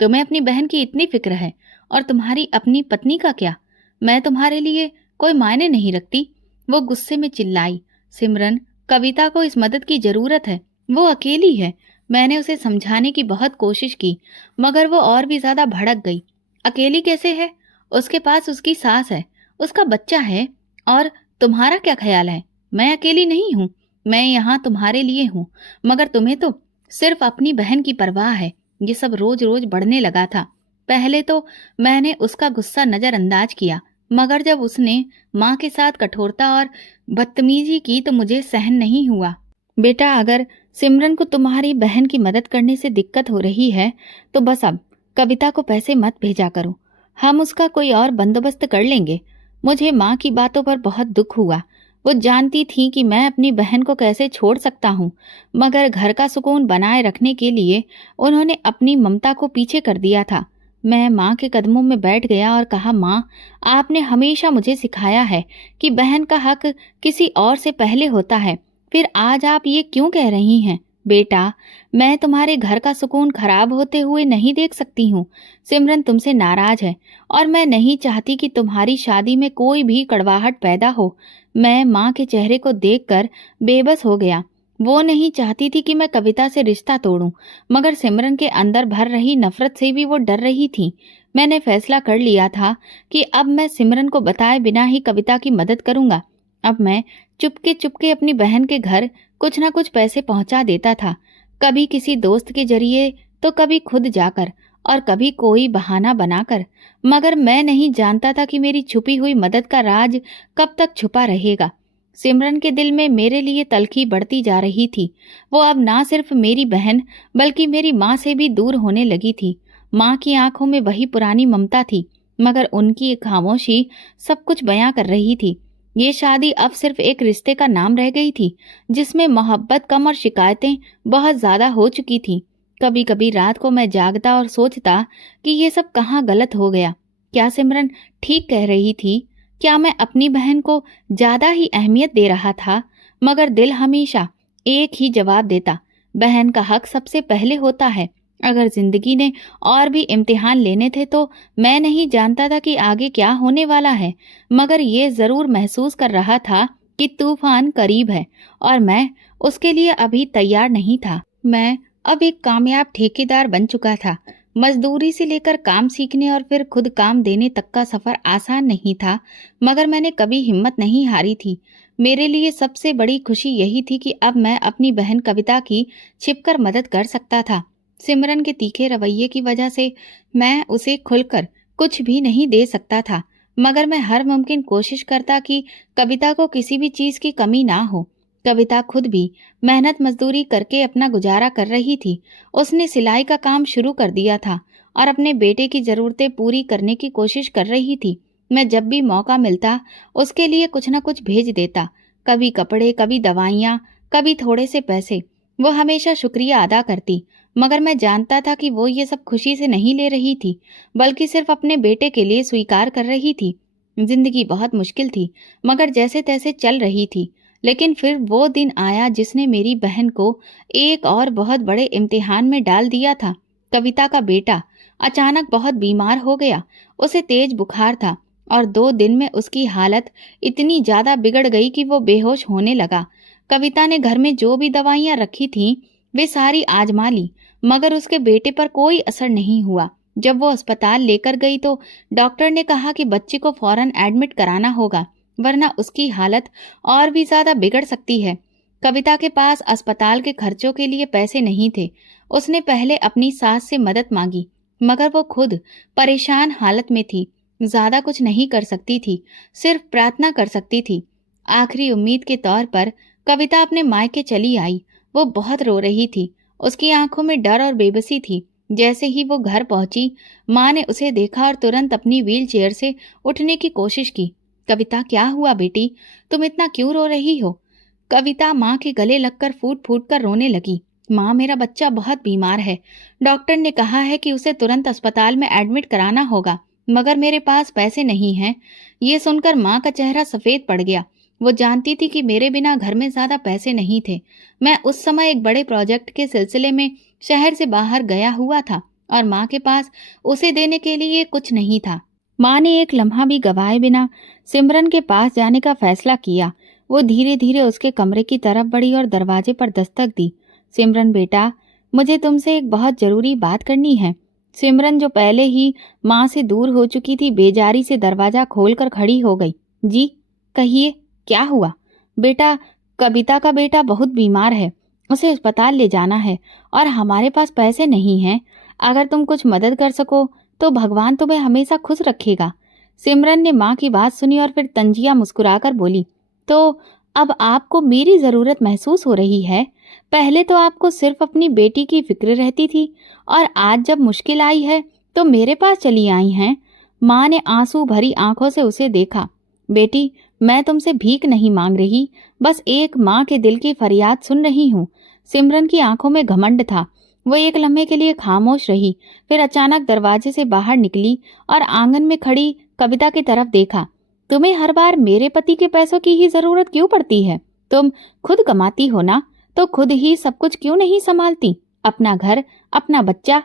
तुम्हें अपनी बहन की इतनी फिक्र है और तुम्हारी अपनी पत्नी का क्या? मैं तुम्हारे लिए कोई मायने नहीं रखती। वो गुस्से में चिल्लाई, सिमरन, कविता को इस मदद की जरूरत है, वो अकेली है। मैंने उसे समझाने की बहुत कोशिश की, मगर वो और भी ज्यादा भड़क गई। अकेली कैसे है? उसके पास उसकी सास है, उसका बच्चा है, और तुम्हारा क्या ख्याल है? मैं अकेली नहीं हूँ, मैं यहाँ तुम्हारे लिए हूँ, मगर तुम्हें तो सिर्फ अपनी बहन की परवाह है। ये सब रोज रोज बढ़ने लगा था। पहले तो मैंने उसका गुस्सा नजरअंदाज किया, मगर जब उसने माँ के साथ कठोरता और बदतमीजी की तो मुझे सहन नहीं हुआ। बेटा, अगर सिमरन को तुम्हारी बहन की मदद करने से दिक्कत हो रही है तो बस अब कविता को पैसे मत भेजा करो। हम उसका कोई और बंदोबस्त कर लेंगे। मुझे माँ की बातों पर बहुत दुख हुआ। वो जानती थी कि मैं अपनी बहन को कैसे छोड़ सकता हूँ, मगर घर का सुकून बनाए रखने के लिए उन्होंने अपनी ममता को पीछे कर दिया था। मैं माँ के कदमों में बैठ गया और कहा, माँ, आपने हमेशा मुझे सिखाया है कि बहन का हक किसी और से पहले होता है, फिर आज आप ये क्यों कह रही हैं? बेटा, मैं तुम्हारे घर का सुकून खराब होते हुए नहीं देख सकती हूँ। सिमरन तुमसे नाराज है और मैं नहीं चाहती कि तुम्हारी शादी में कोई भी कड़वाहट पैदा हो। मैं माँ के चेहरे को देखकर बेबस हो गया। वो नहीं चाहती थी कि मैं कविता से रिश्ता तोड़ूं, मगर सिमरन के अंदर भर रही नफरत से भी वो डर रही थी। मैंने फैसला कर लिया था कि अब मैं सिमरन को बताए बिना ही कविता की मदद करूंगा। अब मैं चुपके चुपके अपनी बहन के घर कुछ ना कुछ पैसे पहुंचा देता था, कभी किसी दोस्त के जरिए तो कभी खुद जाकर और कभी कोई बहाना बनाकर। मगर मैं नहीं जानता था कि मेरी छुपी हुई मदद का राज कब तक छुपा रहेगा। सिमरन के दिल में मेरे लिए तलखी बढ़ती जा रही थी। वो अब ना सिर्फ मेरी बहन बल्कि मेरी माँ से भी दूर होने लगी थी। माँ की आंखों में वही पुरानी ममता थी, मगर उनकी खामोशी सब कुछ बयां कर रही थी। ये शादी अब सिर्फ एक रिश्ते का नाम रह गई थी, जिसमें मोहब्बत कम और शिकायतें बहुत ज्यादा हो चुकी थी। कभी कभी रात को मैं जागता और सोचता कि ये सब कहाँ गलत हो गया। क्या सिमरन ठीक कह रही थी? क्या मैं अपनी बहन को ज्यादा ही अहमियत दे रहा था? मगर दिल हमेशा एक ही जवाब देता, बहन का हक सबसे पहले होता है। अगर जिंदगी ने और भी इम्तिहान लेने थे तो मैं नहीं जानता था कि आगे क्या होने वाला है, मगर ये जरूर महसूस कर रहा था कि तूफान करीब है और मैं उसके लिए अभी तैयार नहीं था। मैं अब एक कामयाब ठेकेदार बन चुका था। मजदूरी से लेकर काम सीखने और फिर खुद काम देने तक का सफर आसान नहीं था, मगर मैंने कभी हिम्मत नहीं हारी थी। मेरे लिए सबसे बड़ी खुशी यही थी कि अब मैं अपनी बहन कविता की छिपकर मदद कर सकता था। सिमरन के तीखे रवैये की वजह से मैं उसे खुलकर कुछ भी नहीं दे सकता था, मगर मैं हर मुमकिन कोशिश करता कि कविता को किसी भी चीज की कमी ना हो। कविता खुद भी मेहनत मजदूरी करके अपना गुजारा कर रही थी। उसने सिलाई का काम शुरू कर दिया था और अपने बेटे की जरूरतें पूरी करने की कोशिश कर रही थी। मैं जब भी मौका मिलता उसके लिए कुछ न कुछ भेज देता, कभी कपड़े, कभी दवाइयाँ, कभी थोड़े से पैसे। वो हमेशा शुक्रिया अदा करती, मगर मैं जानता था कि वो ये सब खुशी से नहीं ले रही थी, बल्कि सिर्फ अपने बेटे के लिए स्वीकार कर रही थी। जिंदगी बहुत मुश्किल थी, मगर जैसे तैसे चल रही थी। लेकिन फिर वो दिन आया जिसने मेरी बहन को एक और बहुत बड़े इम्तिहान में डाल दिया था। कविता का बेटा अचानक बहुत बीमार हो गया। उसे तेज बुखार था और 2 दिन में उसकी हालत इतनी ज्यादा बिगड़ गई कि वो बेहोश होने लगा। कविता ने घर में जो भी दवाइयां रखी थीं वे सारी आजमा ली, मगर उसके बेटे पर कोई असर नहीं हुआ। जब वो अस्पताल लेकर गई तो डॉक्टर ने कहा कि बच्चे को फौरन एडमिट कराना होगा, वरना उसकी हालत और भी ज्यादा बिगड़ सकती है। कविता के पास अस्पताल के खर्चों के लिए पैसे नहीं थे। उसने पहले अपनी सास से मदद मांगी, मगर वो खुद परेशान हालत में थी। ज्यादा कुछ नहीं कर सकती थी, सिर्फ प्रार्थना कर सकती थी। आखिरी उम्मीद के तौर पर कविता अपने मायके चली आई। वो बहुत रो रही थी। उसकी आंखों में डर और बेबसी थी। जैसे ही वो घर पहुंची, माँ ने उसे देखा और तुरंत अपनी व्हील चेयर से उठने की कोशिश की। कविता, क्या हुआ बेटी? तुम इतना क्यों रो रही हो? कविता माँ के गले लगकर फूट फूट कर रोने लगी। माँ, मेरा बच्चा बहुत बीमार है। डॉक्टर ने कहा है कि उसे तुरंत अस्पताल में एडमिट कराना होगा, मगर मेरे पास पैसे नहीं हैं। ये सुनकर माँ का चेहरा सफेद पड़ गया। वो जानती थी कि मेरे बिना घर में ज्यादा पैसे नहीं थे। मैं उस समय एक बड़े प्रोजेक्ट के सिलसिले में शहर से बाहर गया हुआ था और माँ के पास उसे देने के लिए कुछ नहीं था। माँ ने एक लम्हा भी गवाए बिना सिमरन के पास जाने का फैसला किया। वो धीरे धीरे उसके कमरे की तरफ बढ़ी और दरवाजे पर दस्तक दी। सिमरन बेटा, मुझे तुमसे एक बहुत जरूरी बात करनी है। सिमरन, जो पहले ही माँ से दूर हो चुकी थी, बेजारी से दरवाजा खोलकर खड़ी हो गई। जी कहिए, क्या हुआ? बेटा, कविता का बेटा बहुत बीमार है, उसे अस्पताल ले जाना है और हमारे पास पैसे नहीं हैं। अगर तुम कुछ मदद कर सको तो भगवान तुम्हें हमेशा खुश रखेगा। सिमरन ने माँ की बात सुनी और फिर तंजिया मुस्कुराकर बोली, तो अब आपको मेरी जरूरत महसूस हो रही है? पहले तो आपको सिर्फ अपनी बेटी की फिक्र रहती थी और आज जब मुश्किल आई है तो मेरे पास चली आई हैं। माँ ने आंसू भरी आंखों से उसे देखा। बेटी, मैं तुमसे भीख नहीं मांग रही, बस एक माँ के दिल की फरियाद सुन रही हूँ। सिमरन की आंखों में घमंड था। वो एक लम्हे के लिए खामोश रही, फिर अचानक दरवाजे से बाहर निकली और आंगन में खड़ी कविता की तरफ देखा। तुम्हें हर बार मेरे पति के पैसों की ही जरूरत क्यों पड़ती है? तुम खुद कमाती हो ना, तो खुद ही सब कुछ क्यों नहीं संभालती? अपना घर, अपना बच्चा।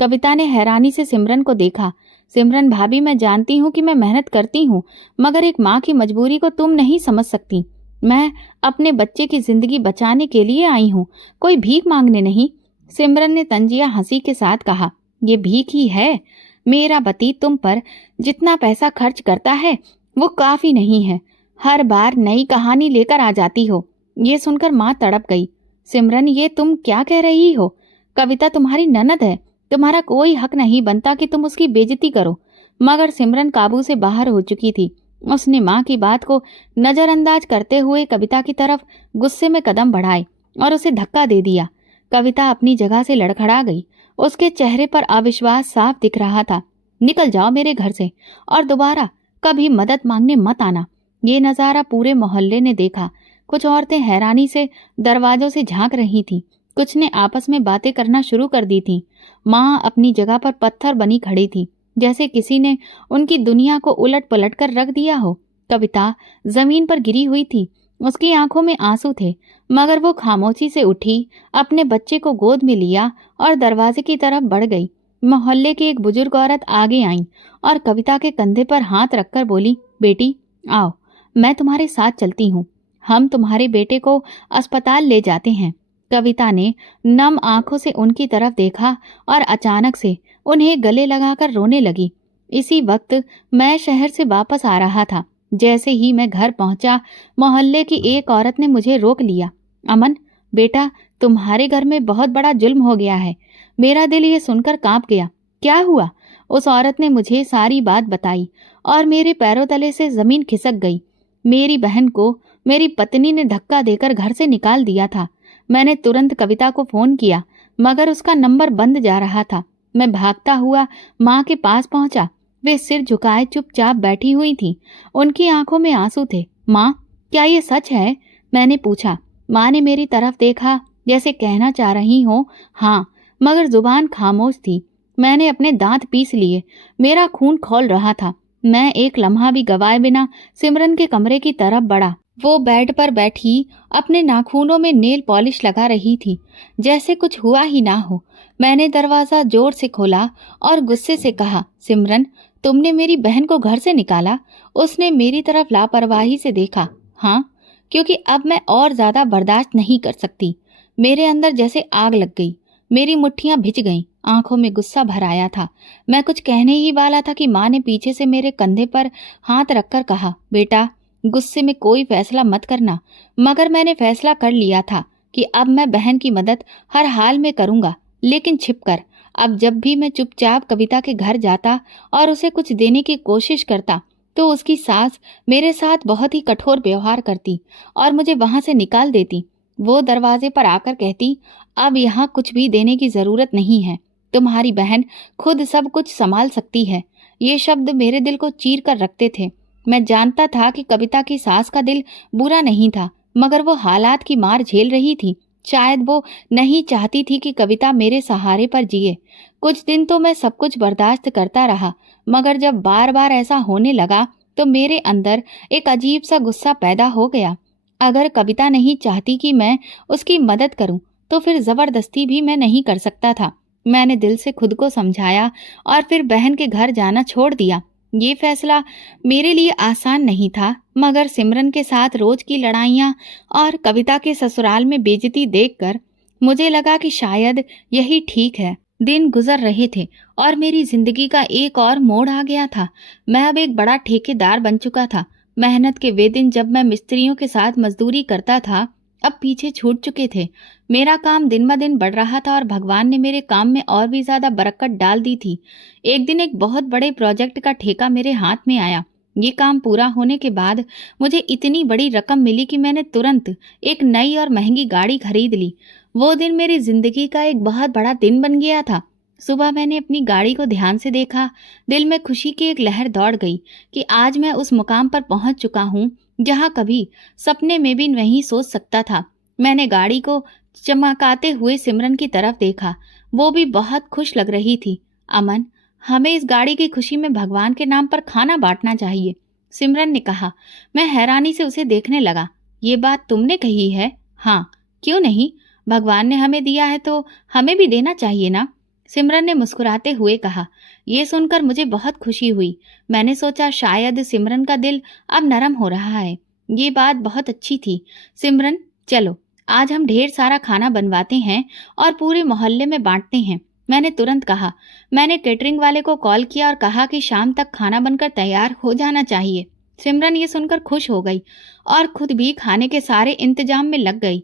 कविता ने हैरानी से सिमरन को देखा। सिमरन भाभी, मैं जानती हूँ कि मैं मेहनत करती हूँ, मगर एक माँ की मजबूरी को तुम नहीं समझ सकती। मैं अपने बच्चे की जिंदगी बचाने के लिए आई हूँ, कोई भीख मांगने नहीं। सिमरन ने तंजिया हंसी के साथ कहा, ये भीख ही है। मेरा पति तुम पर जितना पैसा खर्च करता है वो काफी नहीं है। हर बार नई कहानी लेकर आ जाती हो। ये सुनकर माँ तड़प गई। सिमरन, ये तुम क्या कह रही हो? कविता तुम्हारी ननद है, तुम्हारा कोई हक नहीं बनता कि तुम उसकी बेइज्जती करो। मगर सिमरन काबू से बाहर हो चुकी थी। उसने माँ की बात को नजरअंदाज करते हुए कविता की तरफ गुस्से में कदम बढ़ाए और उसे धक्का दे दिया। कविता अपनी जगह से लड़खड़ा गई। उसके चेहरे पर अविश्वास साफ दिख रहा था। निकल जाओ मेरे घर से और दोबारा कभी मदद मांगने मत आना। ये नजारा पूरे मोहल्ले ने देखा। कुछ औरतें हैरानी से दरवाजों से झांक रही थीं, कुछ ने आपस में बातें करना शुरू कर दी थीं। माँ अपनी जगह पर पत्थर बनी खड़ी थी, जैसे किसी ने उनकी दुनिया को उलट पलट कर रख दिया हो। कविता जमीन पर गिरी हुई थी, उसकी आंखों में आंसू थे, मगर वो खामोशी से उठी, अपने बच्चे को गोद में लिया और दरवाजे की तरफ बढ़ गई। मोहल्ले की एक बुजुर्ग औरत आगे आई और कविता के कंधे पर हाथ रखकर बोली, बेटी आओ, मैं तुम्हारे साथ चलती हूँ। हम तुम्हारे बेटे को अस्पताल ले जाते हैं। कविता ने नम आंखों से उनकी तरफ देखा और अचानक से उन्हें गले लगाकर रोने लगी। इसी वक्त मैं शहर से वापस आ रहा था। जैसे ही मैं घर पहुंचा, मोहल्ले की एक औरत ने मुझे रोक लिया। अमन बेटा, तुम्हारे घर में बहुत बड़ा जुल्म हो गया है। मेरा दिल ये सुनकर कांप गया। क्या हुआ? उस औरत ने मुझे सारी बात बताई और मेरे पैरों तले से जमीन खिसक गई। मेरी बहन को मेरी पत्नी ने धक्का देकर घर से निकाल दिया था। मैंने तुरंत कविता को फोन किया, मगर उसका नंबर बंद जा रहा था। मैं भागता हुआ माँ के पास पहुंचा। वे सिर झुकाए चुपचाप बैठी हुई थीं। उनकी आंखों में आंसू थे। माँ, क्या ये सच है? मैंने पूछा। माँ ने मेरी तरफ देखा, जैसे कहना चाह रही हो हाँ, मगर जुबान खामोश थी। मैंने अपने दांत पीस लिए। मेरा खून खौल रहा था। मैं एक लम्हा भी गवाए बिना सिमरन के कमरे की तरफ बढ़ा। वो बेड पर बैठी अपने नाखूनों में नेल पॉलिश लगा रही थी, जैसे कुछ हुआ ही ना हो। मैंने दरवाजा जोर से खोला और गुस्से से कहा, सिमरन, तुमने मेरी बहन को घर से निकाला? उसने मेरी तरफ लापरवाही से देखा। हाँ, क्योंकि अब मैं और ज्यादा बर्दाश्त नहीं कर सकती। मेरे अंदर जैसे आग लग गई। मेरी मुट्ठियां भिज गईं, आंखों में गुस्सा भर आया था। मैं कुछ कहने ही वाला था कि माँ ने पीछे से मेरे कंधे पर हाथ रखकर कहा, बेटा, गुस्से में कोई फैसला मत करना। मगर मैंने फैसला कर लिया था कि अब मैं बहन की मदद हर हाल में करूंगा, लेकिन छिपकर। अब जब भी मैं चुपचाप कविता के घर जाता और उसे कुछ देने की कोशिश करता, तो उसकी सास मेरे साथ बहुत ही कठोर व्यवहार करती और मुझे वहां से निकाल देती। वो दरवाजे पर आकर कहती, अब यहाँ कुछ भी देने की जरूरत नहीं है, तुम्हारी बहन खुद सब कुछ संभाल सकती है। ये शब्द मेरे दिल को चीर कर रखते थे। मैं जानता था कि कविता की सास का दिल बुरा नहीं था, मगर वो हालात की मार झेल रही थी। शायद वो नहीं चाहती थी कि कविता मेरे सहारे पर जिए। कुछ दिन तो मैं सब कुछ बर्दाश्त करता रहा, मगर जब बार बार ऐसा होने लगा तो मेरे अंदर एक अजीब सा गुस्सा पैदा हो गया। अगर कविता नहीं चाहती कि मैं उसकी मदद करूं, तो फिर जबरदस्ती भी मैं नहीं कर सकता था। मैंने दिल से खुद को समझाया और फिर बहन के घर जाना छोड़ दिया। ये फैसला मेरे लिए आसान नहीं था, मगर सिमरन के साथ रोज की लड़ाइयाँ और कविता के ससुराल में बेइज्जती देखकर मुझे लगा कि शायद यही ठीक है। दिन गुजर रहे थे और मेरी जिंदगी का एक और मोड़ आ गया था। मैं अब एक बड़ा ठेकेदार बन चुका था। मेहनत के वे दिन जब मैं मिस्त्रियों के साथ मजदूरी करता था, अब पीछे छूट चुके थे। मेरा काम दिन ब दिन बढ़ रहा था और भगवान ने मेरे काम में और भी ज्यादा बरकत डाल दी थी। एक दिन एक बहुत बड़े प्रोजेक्ट का ठेका मेरे हाथ में आया। ये काम पूरा होने के बाद मुझे इतनी बड़ी रकम मिली कि मैंने तुरंत एक नई और महंगी गाड़ी खरीद ली। वो दिन मेरी जिंदगी का एक बहुत बड़ा दिन बन गया था। सुबह मैंने अपनी गाड़ी को ध्यान से देखा। दिल में खुशी की एक लहर दौड़ गई कि आज मैं उस मुकाम पर पहुंच चुका हूं जहां कभी सपने में भी नहीं सोच सकता था। मैंने गाड़ी को चमकाते हुए सिमरन की तरफ देखा। वो भी बहुत खुश लग रही थी। अमन, हमें इस गाड़ी की खुशी में भगवान के नाम पर खाना बांटना चाहिए, सिमरन ने कहा। मैं हैरानी से उसे देखने लगा। ये बात तुमने कही है? हाँ, क्यों नहीं? भगवान ने हमें दिया है तो हमें भी देना चाहिए ना, सिमरन ने मुस्कुराते हुए कहा। ये सुनकर मुझे बहुत खुशी हुई। मैंने सोचा शायद सिमरन का दिल अब नरम हो रहा है। ये बात बहुत अच्छी थी। सिमरन, चलो आज हम ढेर सारा खाना बनवाते हैं और पूरे मोहल्ले में बांटते हैं, मैंने तुरंत कहा। मैंने केटरिंग वाले को कॉल किया और कहा कि शाम तक खाना बनकर तैयार हो जाना चाहिए। सिमरन ये सुनकर खुश हो गई और खुद भी खाने के सारे इंतजाम में लग गई।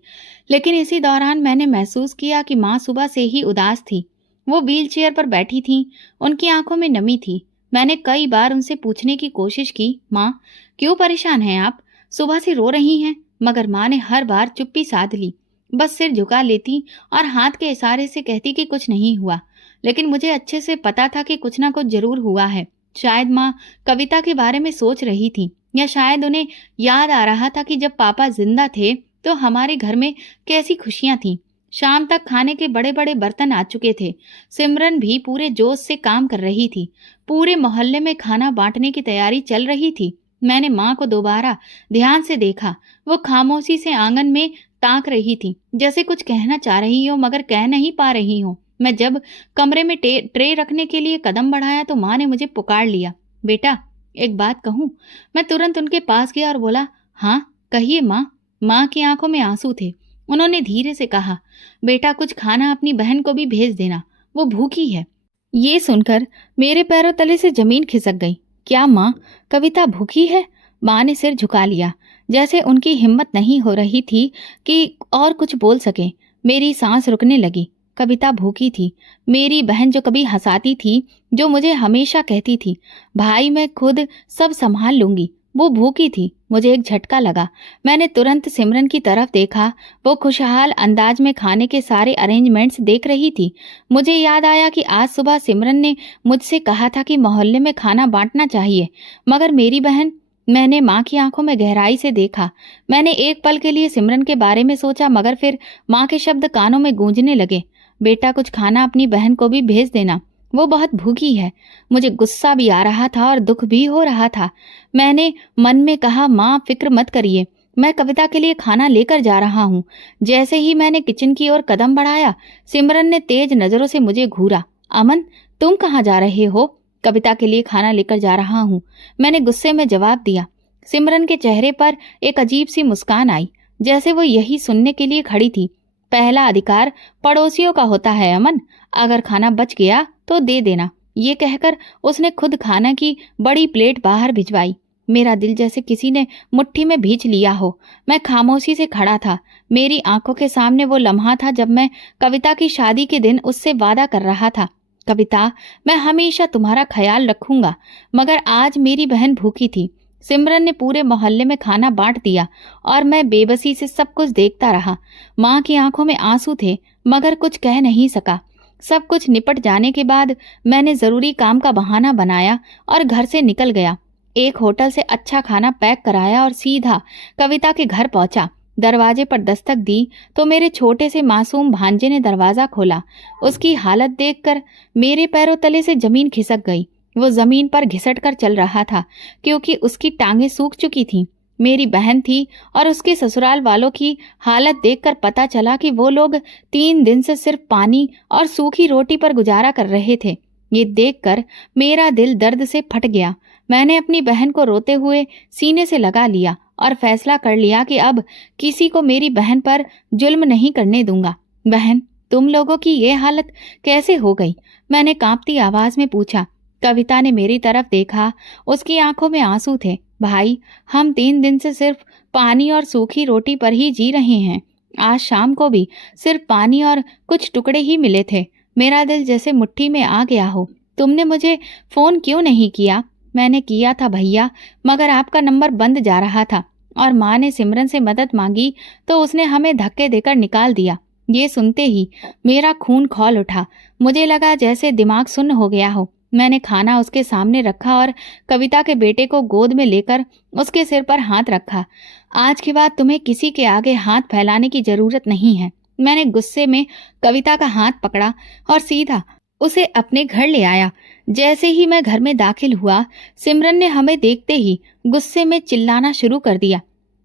लेकिन इसी दौरान मैंने महसूस किया कि माँ सुबह से ही उदास थी। वो व्हील चेयर पर बैठी थीं, उनकी आंखों में नमी थी। मैंने कई बार उनसे पूछने की कोशिश की, माँ क्यों परेशान हैं आप? सुबह से रो रही हैं? मगर माँ ने हर बार चुप्पी साध ली। बस सिर झुका लेती और हाथ के इशारे से कहती कि कुछ नहीं हुआ। लेकिन मुझे अच्छे से पता था कि कुछ ना कुछ जरूर हुआ है। शायद माँ कविता के बारे में सोच रही थी, या शायद उन्हें याद आ रहा था कि जब पापा जिंदा थे तो हमारे घर में कैसी खुशियां थीं। शाम तक खाने के बड़े बड़े बर्तन आ चुके थे। सिमरन भी पूरे जोश से काम कर रही थी। पूरे मोहल्ले में खाना बांटने की तैयारी चल रही थी। मैंने माँ को दोबारा ध्यान से देखा। वो खामोशी से आंगन में ताक रही थी, जैसे कुछ कहना चाह रही हो मगर कह नहीं पा रही हो। मैं जब कमरे में ट्रे रखने के लिए कदम बढ़ाया तो माँ ने मुझे पुकार लिया, बेटा एक बात कहूँ? मैं तुरंत उनके पास गया और बोला, हाँ कहिए माँ। माँ की आंखों में आंसू थे। उन्होंने धीरे से कहा, बेटा कुछ खाना अपनी बहन को भी भेज देना, वो भूखी है। ये सुनकर मेरे पैरों तले से जमीन खिसक गई। क्या माँ, कविता भूखी है? माँ ने सिर झुका लिया, जैसे उनकी हिम्मत नहीं हो रही थी कि और कुछ बोल सके। मेरी सांस रुकने लगी। कविता भूखी थी। मेरी बहन जो कभी हंसाती थी, जो मुझे हमेशा कहती थी, भाई मैं खुद सब संभाल लूंगी, वो भूखी थी। मुझे एक झटका लगा। मैंने तुरंत सिमरन की तरफ देखा। वो खुशहाल अंदाज में खाने के सारे अरेंजमेंट्स देख रही थी। मुझे याद आया कि आज सुबह सिमरन ने मुझसे कहा था कि मोहल्ले में खाना बांटना चाहिए, मगर मेरी बहन। मैंने माँ की आंखों में गहराई से देखा। मैंने एक पल के लिए सिमरन के बारे में सोचा, मगर फिर माँ के शब्द कानों में गूंजने लगे, बेटा कुछ खाना अपनी बहन को भी भेज देना, वो बहुत भूखी है। मुझे गुस्सा भी आ रहा था और दुख भी हो रहा था। मैंने मन में कहा, माँ फिक्र मत करिए, मैं कविता के लिए खाना लेकर जा रहा हूँ। जैसे ही मैंने किचन की ओर कदम बढ़ाया, सिमरन ने तेज नजरों से मुझे घूरा। अमन, तुम कहाँ जा रहे हो? कविता के लिए खाना लेकर जा रहा हूँ, मैंने गुस्से में जवाब दिया। सिमरन के चेहरे पर एक अजीब सी मुस्कान आई, जैसे वो यही सुनने के लिए खड़ी थी। पहला अधिकार पड़ोसियों का होता है अमन, अगर खाना बच गया तो दे देना। ये कहकर उसने खुद खाना की बड़ी प्लेट बाहर भिजवाई। मेरा दिल जैसे किसी ने मुट्ठी में भींच लिया हो। मैं खामोशी से खड़ा था। मेरी आंखों के सामने वो लम्हा था जब मैं कविता की शादी के दिन उससे वादा कर रहा था, कविता मैं हमेशा तुम्हारा ख्याल रखूंगा। मगर आज मेरी बहन भूखी थी। सिमरन ने पूरे मोहल्ले में खाना बांट दिया और मैं बेबसी से सब कुछ देखता रहा। माँ की आंखों में आंसू थे, मगर कुछ कह नहीं सका। सब कुछ निपट जाने के बाद मैंने जरूरी काम का बहाना बनाया और घर से निकल गया। एक होटल से अच्छा खाना पैक कराया और सीधा कविता के घर पहुंचा। दरवाजे पर दस्तक दी तो मेरे छोटे से मासूम भांजे ने दरवाजा खोला। उसकी हालत देखकर मेरे पैरों तले से जमीन खिसक गई। वो जमीन पर घिसट कर चल रहा था क्योंकि उसकी टांगें सूख चुकी थीं। मेरी बहन थी और उसके ससुराल वालों की हालत देखकर पता चला कि वो लोग 3 दिन से सिर्फ पानी और सूखी रोटी पर गुजारा कर रहे थे। ये देखकर मेरा दिल दर्द से फट गया। मैंने अपनी बहन को रोते हुए सीने से लगा लिया और फैसला कर लिया कि अब किसी को मेरी बहन पर जुल्म नहीं करने दूंगा। बहन, तुम लोगों की ये हालत कैसे हो गई? मैंने कांपती आवाज में पूछा। कविता ने मेरी तरफ देखा। उसकी आंखों में आंसू थे। भाई, हम 3 दिन से सिर्फ पानी और सूखी रोटी पर ही जी रहे हैं। आज शाम को भी सिर्फ पानी और कुछ टुकड़े ही मिले थे। मेरा दिल जैसे मुट्ठी में आ गया हो। तुमने मुझे फोन क्यों नहीं किया? मैंने किया था भैया, मगर आपका नंबर बंद जा रहा था और माँ ने सिमरन से मदद मांगी तो उसने हमें धक्के देकर निकाल दिया। ये सुनते ही मेरा खून खौल उठा। मुझे लगा जैसे दिमाग सुन्न हो गया हो। मैंने खाना उसके सामने रखा और कविता के बेटे को गोद में लेकर उसके सिर पर हाथ रखा। आज के बाद तुम्हें किसी के आगे हाथ फैलाने की जरूरत नहीं है। मैंने गुस्से में कविता का हाथ पकड़ा और सीधा उसे अपने घर ले आया। जैसे ही मैं घर में दाखिल हुआ, सिमरन ने हमें देखते ही गुस्से में चिल्लाना शुरू कर दिया।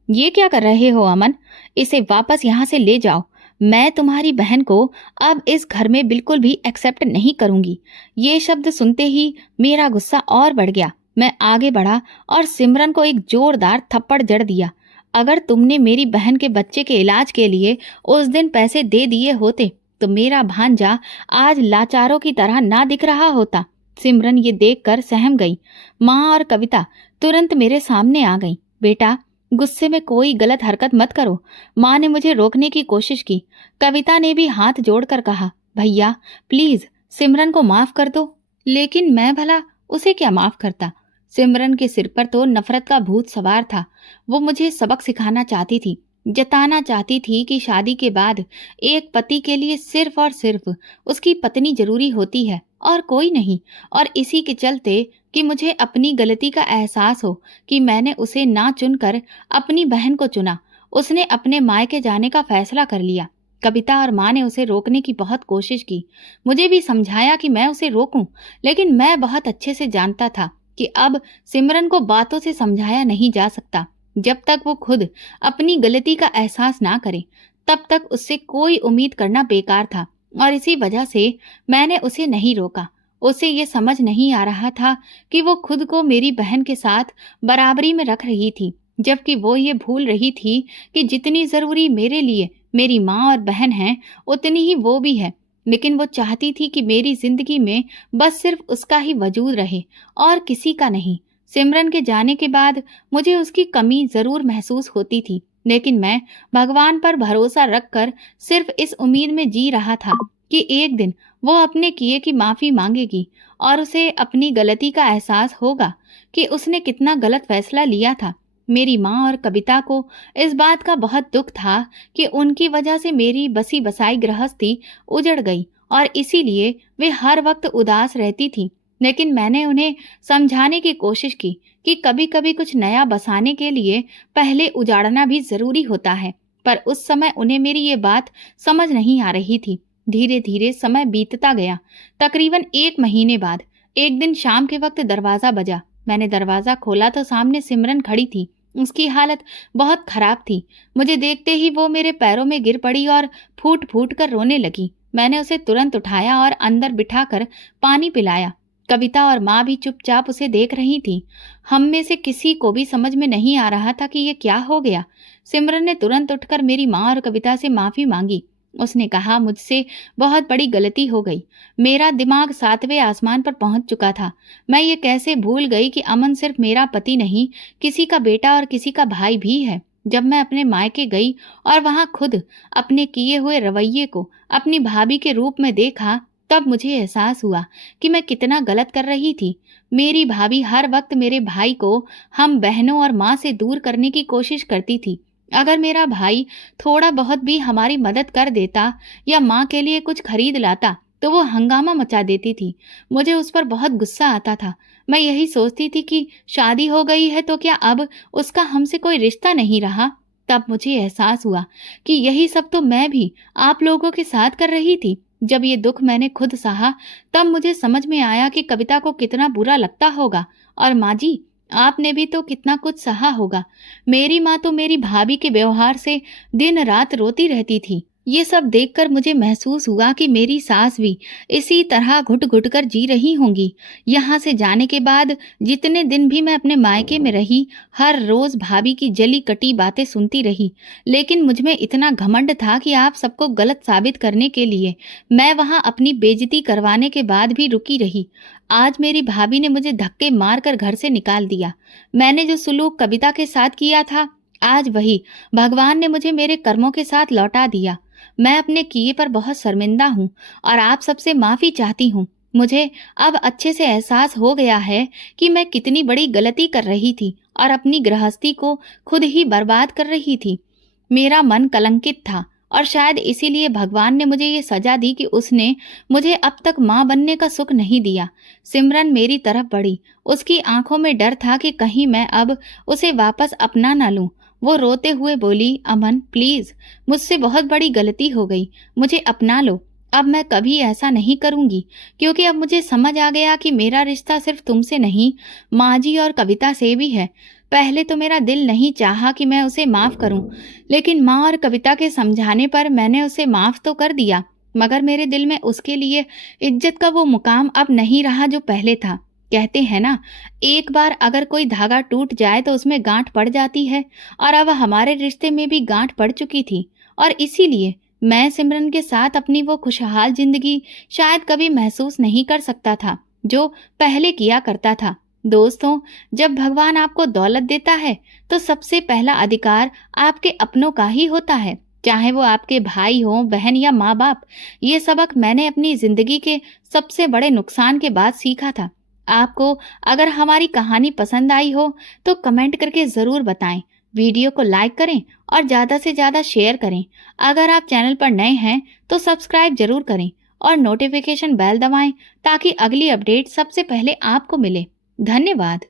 ये क्या कर रहे हो अमन? इसे वापस यहाँ से ले जाओ। मैं तुम्हारी बहन को अब इस घर में बिल्कुल भी एक्सेप्ट नहीं करूंगी। ये शब्द सुनते ही मेरा गुस्सा और बढ़ गया। मैं आगे बढ़ा और सिमरन को एक जोरदार थप्पड़ जड़ दिया। अगर तुमने मेरी बहन के बच्चे के इलाज के लिए उस दिन पैसे दे दिए होते तो मेरा भांजा आज लाचारों की तरह ना दिख रहा होता। सिमरन ये देखकर सहम गई। माँ और कविता तुरंत मेरे सामने आ गई। बेटा, गुस्से में कोई गलत हरकत मत करो। माँ ने मुझे रोकने की कोशिश की। कविता ने भी हाथ जोड़कर कहा, भैया प्लीज सिमरन को माफ कर दो। लेकिन मैं भला उसे क्या माफ करता? सिमरन के सिर पर तो नफरत का भूत सवार था। वो मुझे सबक सिखाना चाहती थी, जताना चाहती थी कि शादी के बाद एक पति के लिए सिर्फ और सिर्फ उसकी पत्नी जरूरी होती है और कोई नहीं। और इसी के चलते कि मुझे अपनी गलती का एहसास हो कि मैंने उसे ना चुनकर अपनी बहन को चुना, उसने अपने मायके जाने का फैसला कर लिया। कविता और माँ ने उसे रोकने की बहुत कोशिश की। मुझे भी समझाया कि मैं उसे रोकूं, लेकिन मैं बहुत अच्छे से जानता था कि अब सिमरन को बातों से समझाया नहीं जा सकता। जब तक वो खुद अपनी गलती का एहसास ना करे, तब तक उससे कोई उम्मीद करना बेकार था। और इसी वजह से मैंने उसे नहीं रोका। उसे ये समझ नहीं आ रहा था कि वो खुद को मेरी बहन के साथ बराबरी में रख रही थी, जबकि वो ये भूल रही थी कि जितनी जरूरी मेरे लिए मेरी माँ और बहन है, उतनी ही वो भी है। लेकिन वो चाहती थी कि मेरी जिंदगी में बस सिर्फ उसका ही वजूद रहे और किसी का नहीं। सिमरन के जाने के बाद मुझे उसकी कमी जरूर महसूस होती थी, लेकिन मैं भगवान पर भरोसा रखकर सिर्फ इस उम्मीद में जी रहा था कि एक दिन वो अपने किए की माफी मांगेगी और उसे अपनी गलती का एहसास होगा कि उसने कितना गलत फैसला लिया था। मेरी माँ और कविता को इस बात का बहुत दुख था कि उनकी वजह से मेरी बसी बसाई गृहस्थी उजड़ गई और इसीलिए वे हर वक्त उदास रहती थी। लेकिन मैंने उन्हें समझाने की कोशिश की कि कभी कभी कुछ नया बसाने के लिए पहले उजाड़ना भी जरूरी होता है, पर उस समय उन्हें मेरी ये बात समझ नहीं आ रही थी। धीरे धीरे समय बीतता गया। तकरीबन 1 महीने बाद एक दिन शाम के वक्त दरवाजा बजा। मैंने दरवाजा खोला तो सामने सिमरन खड़ी थी। उसकी हालत बहुत खराब थी। मुझे देखते ही वो मेरे पैरों में गिर पड़ी और फूट फूट कर रोने लगी। मैंने उसे तुरंत उठाया और अंदर बिठाकर पानी पिलाया। कविता और माँ भी चुपचाप उसे देख रही थी। हम में से किसी को भी समझ में नहीं आ रहा था कि ये क्या हो गया। सिमरन ने तुरंत उठकर मेरी माँ और कविता से माफी मांगी। उसने कहा, मुझसे बहुत बड़ी गलती हो गई। मेरा दिमाग 7वें आसमान पर पहुंच चुका था। मैं ये कैसे भूल गई कि अमन सिर्फ मेरा पति नहीं, किसी का बेटा और किसी का भाई भी है। जब मैं अपने मायके गई और वहां खुद अपने किए हुए रवैये को अपनी भाभी के रूप में देखा, तब मुझे एहसास हुआ कि मैं कितना गलत कर रही थी। मेरी भाभी हर वक्त मेरे भाई को हम बहनों और माँ से दूर करने की कोशिश करती थी। अगर मेरा भाई थोड़ा बहुत भी हमारी मदद कर देता या माँ के लिए कुछ खरीद लाता तो वो हंगामा मचा देती थी। मुझे उस पर बहुत गुस्सा आता था। मैं यही सोचती थी कि शादी हो गई है तो क्या अब उसका हमसे कोई रिश्ता नहीं रहा। तब मुझे एहसास हुआ कि यही सब तो मैं भी आप लोगों के साथ कर रही थी। जब ये दुख मैंने खुद सहा, तब मुझे समझ में आया कि कविता को कितना बुरा लगता होगा। और माँ जी, आपने भी तो कितना कुछ सहा होगा। मेरी माँ तो मेरी भाभी के व्यवहार से दिन रात रोती रहती थी। ये सब देखकर मुझे महसूस हुआ कि मेरी सास भी इसी तरह घुट घुट कर जी रही होंगी। यहाँ से जाने के बाद जितने दिन भी मैं अपने मायके में रही, हर रोज भाभी की जली कटी बातें सुनती रही। लेकिन मुझमें इतना घमंड था कि आप सबको गलत साबित करने के लिए मैं वहाँ अपनी बेइज्जती करवाने के बाद भी रुकी रही। आज मेरी भाभी ने मुझे धक्के मारकर घर से निकाल दिया। मैंने जो सुलूक कविता के साथ किया था, आज वही भगवान ने मुझे मेरे कर्मों के साथ लौटा दिया। मैं अपने किए पर बहुत शर्मिंदा हूँ और आप सबसे माफी चाहती हूँ। मुझे अब अच्छे से एहसास हो गया है कि मैं कितनी बड़ी गलती कर रही थी और अपनी गृहस्थी को खुद ही बर्बाद कर रही थी। मेरा मन कलंकित था और शायद इसीलिए भगवान ने मुझे ये सजा दी कि उसने मुझे अब तक माँ बनने का सुख नहीं दिया। सिमरन मेरी तरफ बढ़ी। उसकी आंखों में डर था कि कहीं मैं अब उसे वापस अपना ना लूं। वो रोते हुए बोली, अमन प्लीज, मुझसे बहुत बड़ी गलती हो गई, मुझे अपना लो। अब मैं कभी ऐसा नहीं करूंगी, क्योंकि अब मुझे समझ आ गया कि मेरा रिश्ता सिर्फ तुमसे नहीं, माँ जी और कविता से भी है। पहले तो मेरा दिल नहीं चाहा कि मैं उसे माफ करूं, लेकिन माँ और कविता के समझाने पर मैंने उसे माफ तो कर दिया, मगर मेरे दिल में उसके लिए इज्जत का वो मुकाम अब नहीं रहा जो पहले था। कहते हैं ना, एक बार अगर कोई धागा टूट जाए तो उसमें गांठ पड़ जाती है, और अब हमारे रिश्ते में भी गांठ पड़ चुकी थी। और इसीलिए मैं सिमरन के साथ अपनी वो खुशहाल जिंदगी शायद कभी महसूस नहीं कर सकता था जो पहले किया करता था। दोस्तों, जब भगवान आपको दौलत देता है तो सबसे पहला अधिकार आपके अपनों का ही होता है, चाहे वो आपके भाई हो, बहन या माँ बाप। ये सबक मैंने अपनी जिंदगी के सबसे बड़े नुकसान के बाद सीखा था। आपको अगर हमारी कहानी पसंद आई हो तो कमेंट करके जरूर बताएं, वीडियो को लाइक करें और ज्यादा से ज्यादा शेयर करें। अगर आप चैनल पर नए हैं तो सब्सक्राइब जरूर करें और नोटिफिकेशन बेल दबाएं ताकि अगली अपडेट सबसे पहले आपको मिले। धन्यवाद।